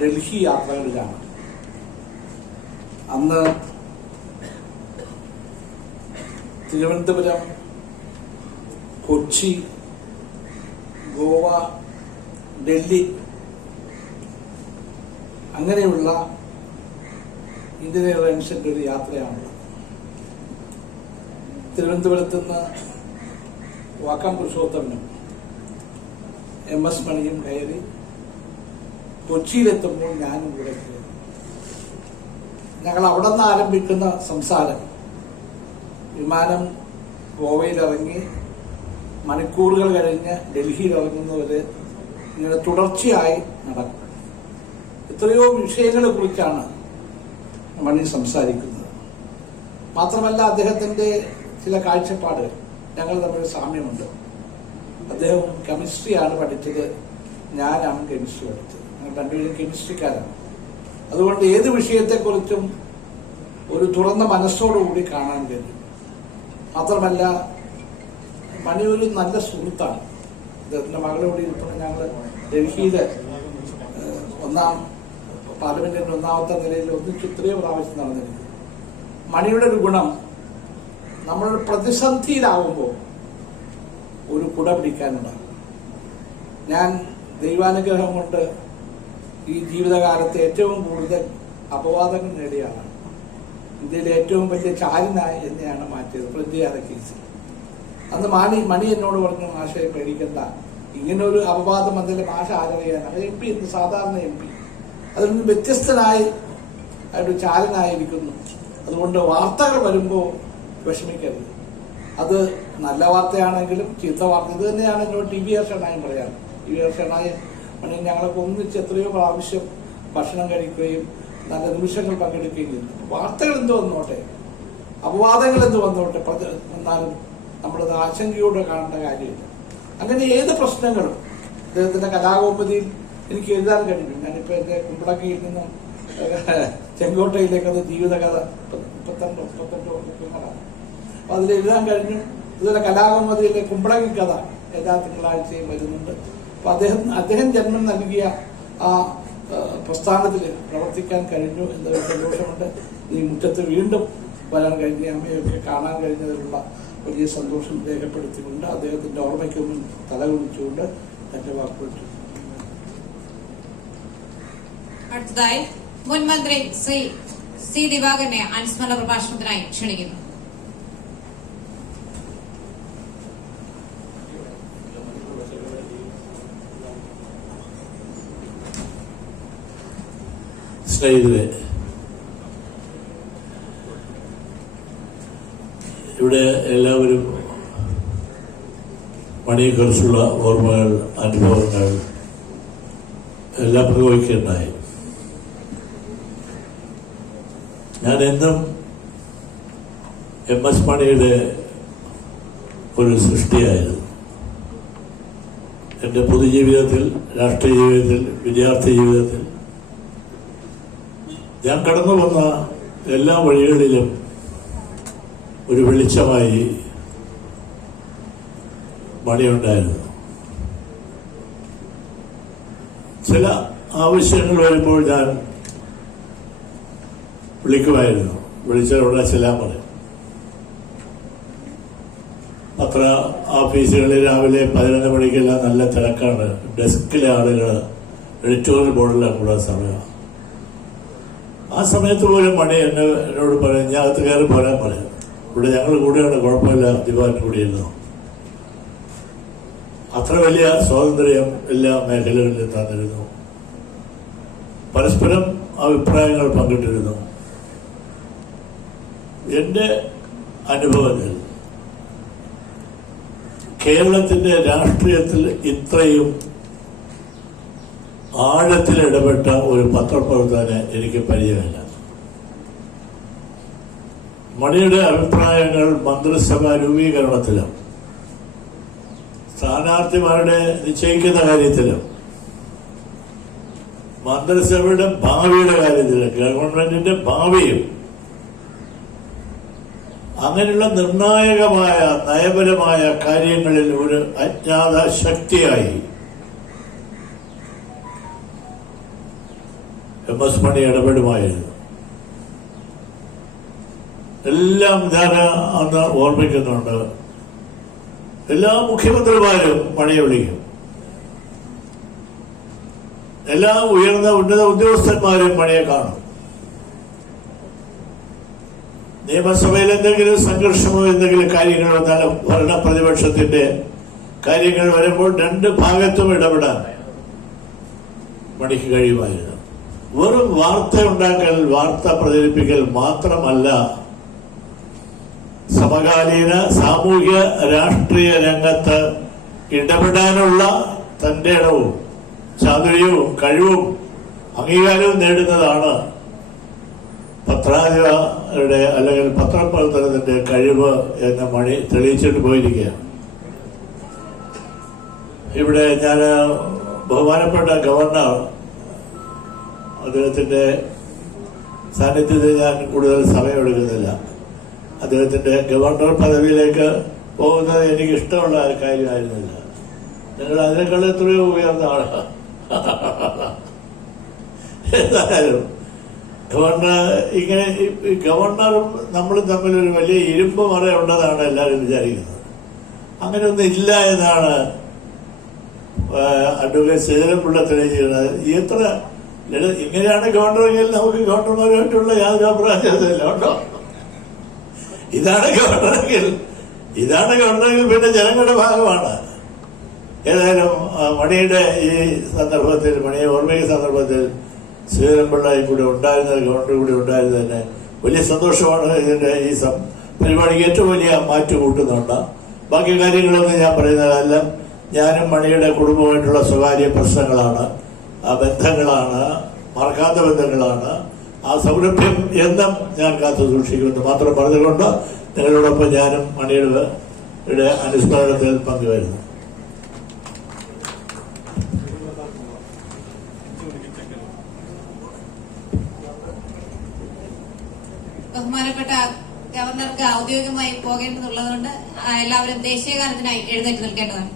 ഡൽഹി യാത്രകളിലാണ്. അന്ന് തിരുവനന്തപുരം, കൊച്ചി, ഗോവ, ഡൽഹി അങ്ങനെയുള്ള ഇന്ത്യൻ എയർലൈൻസിന്റെ ഒരു യാത്രയാണുള്ളത്. തിരുവനന്തപുരത്ത് നിന്ന് വാക്കം പുരുഷോത്തമനും MS മണിയും കയറി കൊച്ചിയിലെത്തുമ്പോൾ ഞാനും കൂടെ കയറി. ഞങ്ങൾ അവിടെ നിന്ന് ആരംഭിക്കുന്ന സംസാരം വിമാനം ഗോവയിലിറങ്ങി മണിക്കൂറുകൾ കഴിഞ്ഞ് ഡൽഹിയിൽ ഇറങ്ങുന്നവരെ ഇങ്ങനെ തുടർച്ചയായി നടക്കും. എത്രയോ വിഷയങ്ങളെ കുറിച്ചാണ് മണി സംസാരിക്കുന്നത്. മാത്രമല്ല അദ്ദേഹത്തിന്റെ ചില കാഴ്ചപ്പാടുകൾ ഞങ്ങൾ തമ്മിൽ സാമ്യമുണ്ട്. അദ്ദേഹം കെമിസ്ട്രിയാണ് പഠിച്ചത്, ഞാനാണ് കെമിസ്ട്രി പഠിച്ചത്. ഞങ്ങൾ രണ്ടുപേരും കെമിസ്ട്രിക്കാരാണ്. അതുകൊണ്ട് ഏത് വിഷയത്തെക്കുറിച്ചും ഒരു തുറന്ന മനസ്സോടുകൂടി കാണാൻ കഴിയും. മാത്രമല്ല മണി ഒരു നല്ല സുഹൃത്താണ്. അദ്ദേഹത്തിന്റെ മകളോട് ഇപ്പോൾ ഞങ്ങൾ ഡൽഹിയിലെ പാർലമെന്റിന്റെ ഒന്നാമത്തെ നിലയിൽ ഒന്നിച്ച് ഇത്രയും പ്രാവശ്യം നടന്നിരിക്കുന്നു. മണിയുടെ ഒരു ഗുണം, നമ്മളൊരു പ്രതിസന്ധിയിലാവുമ്പോൾ ഒരു കുട പിടിക്കാനുണ്ടാകും. ഞാൻ ദൈവാനുഗ്രഹം കൊണ്ട് ഈ ജീവിതകാലത്ത് ഏറ്റവും കൂടുതൽ അപവാദങ്ങൾ നേടിയ ആളാണ്. ഇന്ത്യയിലെ ഏറ്റവും വലിയ ചാരനായി എന്നെയാണ് മാറ്റിയത് പ്രതിയാത കേസിൽ. അന്ന് മണി എന്നോട് പറഞ്ഞു, ആശയെ പേടിക്കണ്ട, ഇങ്ങനെ ഒരു അപവാദം എന്തെങ്കിലും ആശ ആചരിക്കാനാണ്. MP എന്ന് സാധാരണ MP അതിൽ നിന്ന് വ്യത്യസ്തനായി ഒരു ചാരനായിരിക്കുന്നു. അതുകൊണ്ട് വാർത്തകൾ വരുമ്പോൾ വിഷമിക്കരുത്. അത് നല്ല വാർത്തയാണെങ്കിലും ചീത്ത വാർത്ത, ഇത് തന്നെയാണ് എന്നോട് TVR ഷണായും പറയാറ്. TVR ഷണായും മണി ഞങ്ങളൊക്കെ ഒന്നിച്ച് എത്രയോ പ്രാവശ്യം ഭക്ഷണം കഴിക്കുകയും നല്ല നിമിഷങ്ങൾ പങ്കെടുക്കുകയും ചെയ്തു. വാർത്തകൾ എന്ത് വന്നോട്ടെ, അപവാദങ്ങൾ എന്ത് വന്നോട്ടെ, എന്നാലും നമ്മളത് ആശങ്കയോടെ കാണേണ്ട കാര്യമില്ല. അങ്ങനെ ഏത് പ്രശ്നങ്ങളും അദ്ദേഹത്തിന്റെ കലാകൗമുദിയിൽ എനിക്ക് എഴുതാൻ കഴിഞ്ഞു. ഞാനിപ്പോ എന്റെ കുമ്പളക്കയിൽ നിന്നും ചെങ്കോട്ടയിലേക്ക് അത് ജീവിതകഥ 38 വർഷങ്ങളാണ്. അപ്പൊ അതിൽ എഴുതാൻ കഴിഞ്ഞു. ഇതുപോലെ കലാകൗമുദിയിലെ കുമ്പളക്കി കഥ എല്ലാ തിങ്കളാഴ്ചയും വരുന്നുണ്ട്. അപ്പൊ അദ്ദേഹം ജന്മം നൽകിയ ആ പ്രസ്ഥാനത്തിൽ പ്രവർത്തിക്കാൻ കഴിഞ്ഞു എന്നൊരു സന്തോഷമുണ്ട്. ഈ മുറ്റത്ത് വീണ്ടും വരാൻ കഴിഞ്ഞ അമ്മയൊക്കെ കാണാൻ കഴിഞ്ഞതിലുള്ള വലിയ സന്തോഷം രേഖപ്പെടുത്തിക്കൊണ്ട് അദ്ദേഹത്തിന്റെ ഓർമ്മയ്ക്ക് മുന്നിൽ തലകുനിച്ചുകൊണ്ട് എന്റെ വാക്കുകൾ. അടുത്തതായി മുൻ മന്ത്രി ശ്രീ C. ദിവാകരനെ അനുസ്മരണ പ്രഭാഷണത്തിനായി ക്ഷണിക്കുന്നു. സ്നേഹിതരെ, ഇവിടെ എല്ലാവരും മണിയെക്കുറിച്ചുള്ള ഓർമ്മകൾ, അനുഭവങ്ങൾ എല്ലാം പ്രയോഗിക്കുകയുണ്ടായി. ഞാൻ എന്നും MS മണിയുടെ ഒരു സൃഷ്ടിയായിരുന്നു. എൻ്റെ പൊതുജീവിതത്തിൽ, രാഷ്ട്രീയ ജീവിതത്തിൽ, വിദ്യാർത്ഥി ജീവിതത്തിൽ ഞാൻ കടന്നു വന്ന എല്ലാ വഴികളിലും ഒരു വെളിച്ചമായി മണിയുണ്ടായിരുന്നു. ചില ആവശ്യങ്ങൾ വരുമ്പോൾ ഞാൻ വിളിക്കുമായിരുന്നു. വിളിച്ചവിടെ ചെല്ലാൻ പറയും. പത്ര ഓഫീസുകളിൽ രാവിലെ 11 മണിക്കെല്ലാം നല്ല തിരക്കാണ്. ഡെസ്കിലെ ആളുകൾ എഡിറ്റോറിയൽ ബോർഡിലാണ് കൂടാൻ സമയം. ആ സമയത്ത് പോലും മണി എന്നോട് പറയും, ഞാൻ അകത്ത് കയറി പോരാൻ പറയും. ഇവിടെ ഞങ്ങൾ കൂടെയാണ്, കുഴപ്പമില്ല, ദിവാൻ കൂടിയിരുന്നു. അത്ര വലിയ സ്വാതന്ത്ര്യം എല്ലാ മേഖലകളിലും തന്നിരുന്നു. പരസ്പരം അഭിപ്രായങ്ങൾ പങ്കിട്ടിരുന്നു. എൻ്റെ അനുഭവത്തിൽ കേരളത്തിന്റെ രാഷ്ട്രീയത്തിൽ ഇത്രയും ആഴത്തിൽ ഇടപെട്ട ഒരു പത്രപ്രവർത്തകനെ എനിക്ക് പരിചയമില്ല. മണിയുടെ അഭിപ്രായങ്ങൾ മന്ത്രിസഭാ രൂപീകരണത്തിലും സ്ഥാനാർത്ഥിമാരുടെ നിശ്ചയിക്കുന്ന കാര്യത്തിലും മന്ത്രിസഭയുടെ ഭാവിയുടെ കാര്യത്തിലും ഗവൺമെന്റിന്റെ ഭാവിയും അങ്ങനെയുള്ള നിർണായകമായ നയപരമായ കാര്യങ്ങളിൽ ഒരു അജ്ഞാത ശക്തിയായി MS മണി ഇടപെടുമായിരുന്നു. എല്ലാം ഞാൻ അന്ന് ഓർമ്മിക്കുന്നുണ്ട്. എല്ലാ മുഖ്യമന്ത്രിമാരും മണിയെ വിളിക്കും. എല്ലാ ഉയർന്ന ഉന്നത ഉദ്യോഗസ്ഥന്മാരും മണിയെ കാണും. നിയമസഭയിൽ എന്തെങ്കിലും സംഘർഷമോ എന്തെങ്കിലും കാര്യങ്ങൾ വന്നാലും ഭരണ പ്രതിപക്ഷത്തിന്റെ കാര്യങ്ങൾ വരുമ്പോൾ രണ്ട് ഭാഗത്തും ഇടപെടാൻ മണിക്ക് കഴിയുമായിരുന്നു. വെറും വാർത്ത ഉണ്ടാക്കൽ, വാർത്ത പ്രചരിപ്പിക്കൽ മാത്രമല്ല, സമകാലീന സാമൂഹ്യ രാഷ്ട്രീയ രംഗത്ത് ഇടപെടാനുള്ള തന്റെ ഇടവും ചാതുര്യവും കഴിവും അംഗീകാരവും നേടുന്നതാണ് പത്രാധിപരുടെ അല്ലെങ്കിൽ പത്രപ്രവർത്തനത്തിന്റെ കഴിവ് എന്ന മണി തെളിയിച്ചിട്ട് പോയിരിക്കുകയാണ്. ഇവിടെ ഞാൻ ബഹുമാനപ്പെട്ട ഗവർണർ, അദ്ദേഹത്തിന്റെ സാന്നിധ്യത്തിൽ ഞാൻ കൂടുതൽ സമയമെടുക്കുന്നില്ല. അദ്ദേഹത്തിന്റെ ഗവർണർ പദവിയിലേക്ക് പോകുന്നത് എനിക്ക് ഇഷ്ടമുള്ള കാര്യമായിരുന്നില്ല. നിങ്ങൾ അതിനേക്കാൾ എത്രയോ ഉയർന്ന ആളാണ്. എന്തായാലും ഗവർണറും നമ്മളും തമ്മിലൊരു വലിയ ഇരുമ്പ് മറയുണ്ടെന്നാണ് എല്ലാവരും വിചാരിക്കുന്നത്. അങ്ങനെയൊന്നും ഇല്ല എന്നാണ് അഡ്വക്കേറ്റ് ശ്രീധരൻപിള്ള തെളിയിച്ചിരുന്നത്. എത്ര ഇങ്ങനെയാണ് ഗവർണറെങ്കിൽ നമുക്ക് ഗവർണർമാരുമായിട്ടുള്ള യാതൊരു അഭിപ്രായമില്ല കേട്ടോ. ഇതാണ് ഗവർണറെങ്കിൽ പിന്നെ ജനങ്ങളുടെ ഭാഗമാണ്. ഏതായാലും മണിയുടെ ഈ സന്ദർഭത്തിൽ, മണിയെ ഓർമ്മിക്കുന്ന സന്ദർഭത്തിൽ ശ്രീധരൻപിള്ളയും കൂടെ ഉണ്ടായിരുന്നത്, ഗവർണർ കൂടെ ഉണ്ടായിരുന്നത് തന്നെ വലിയ സന്തോഷമാണ്. ഇതിന്റെ ഈ പരിപാടിക്ക് ഏറ്റവും വലിയ മാറ്റു കൂട്ടുന്നുണ്ട്. ബാക്കി കാര്യങ്ങളൊന്നും ഞാൻ പറയുന്നതല്ല. ഞാനും മണിയുടെ കുടുംബമായിട്ടുള്ള സ്വകാര്യ പ്രശ്നങ്ങളാണ്, ആ ബന്ധങ്ങളാണ്, മറക്കാത്ത ബന്ധങ്ങളാണ്. ആ സൗരഭ്യം എന്നും ഞാൻ കാത്തു സൂക്ഷിക്കുമെന്ന് മാത്രം പറഞ്ഞുകൊണ്ട് നിങ്ങളോടൊപ്പം ഞാനും മണിയുടെ അനുസ്മരണത്തിൽ പങ്കുവരുന്നു. ബഹുമാനപ്പെട്ട ഗവർണർക്ക് ഔദ്യോഗികമായി പോകേണ്ടതുള്ളതുകൊണ്ട് എല്ലാവരും ദേശീയഗാനത്തിനായി എഴുന്നേറ്റ് നിൽക്കേണ്ടതാണ്.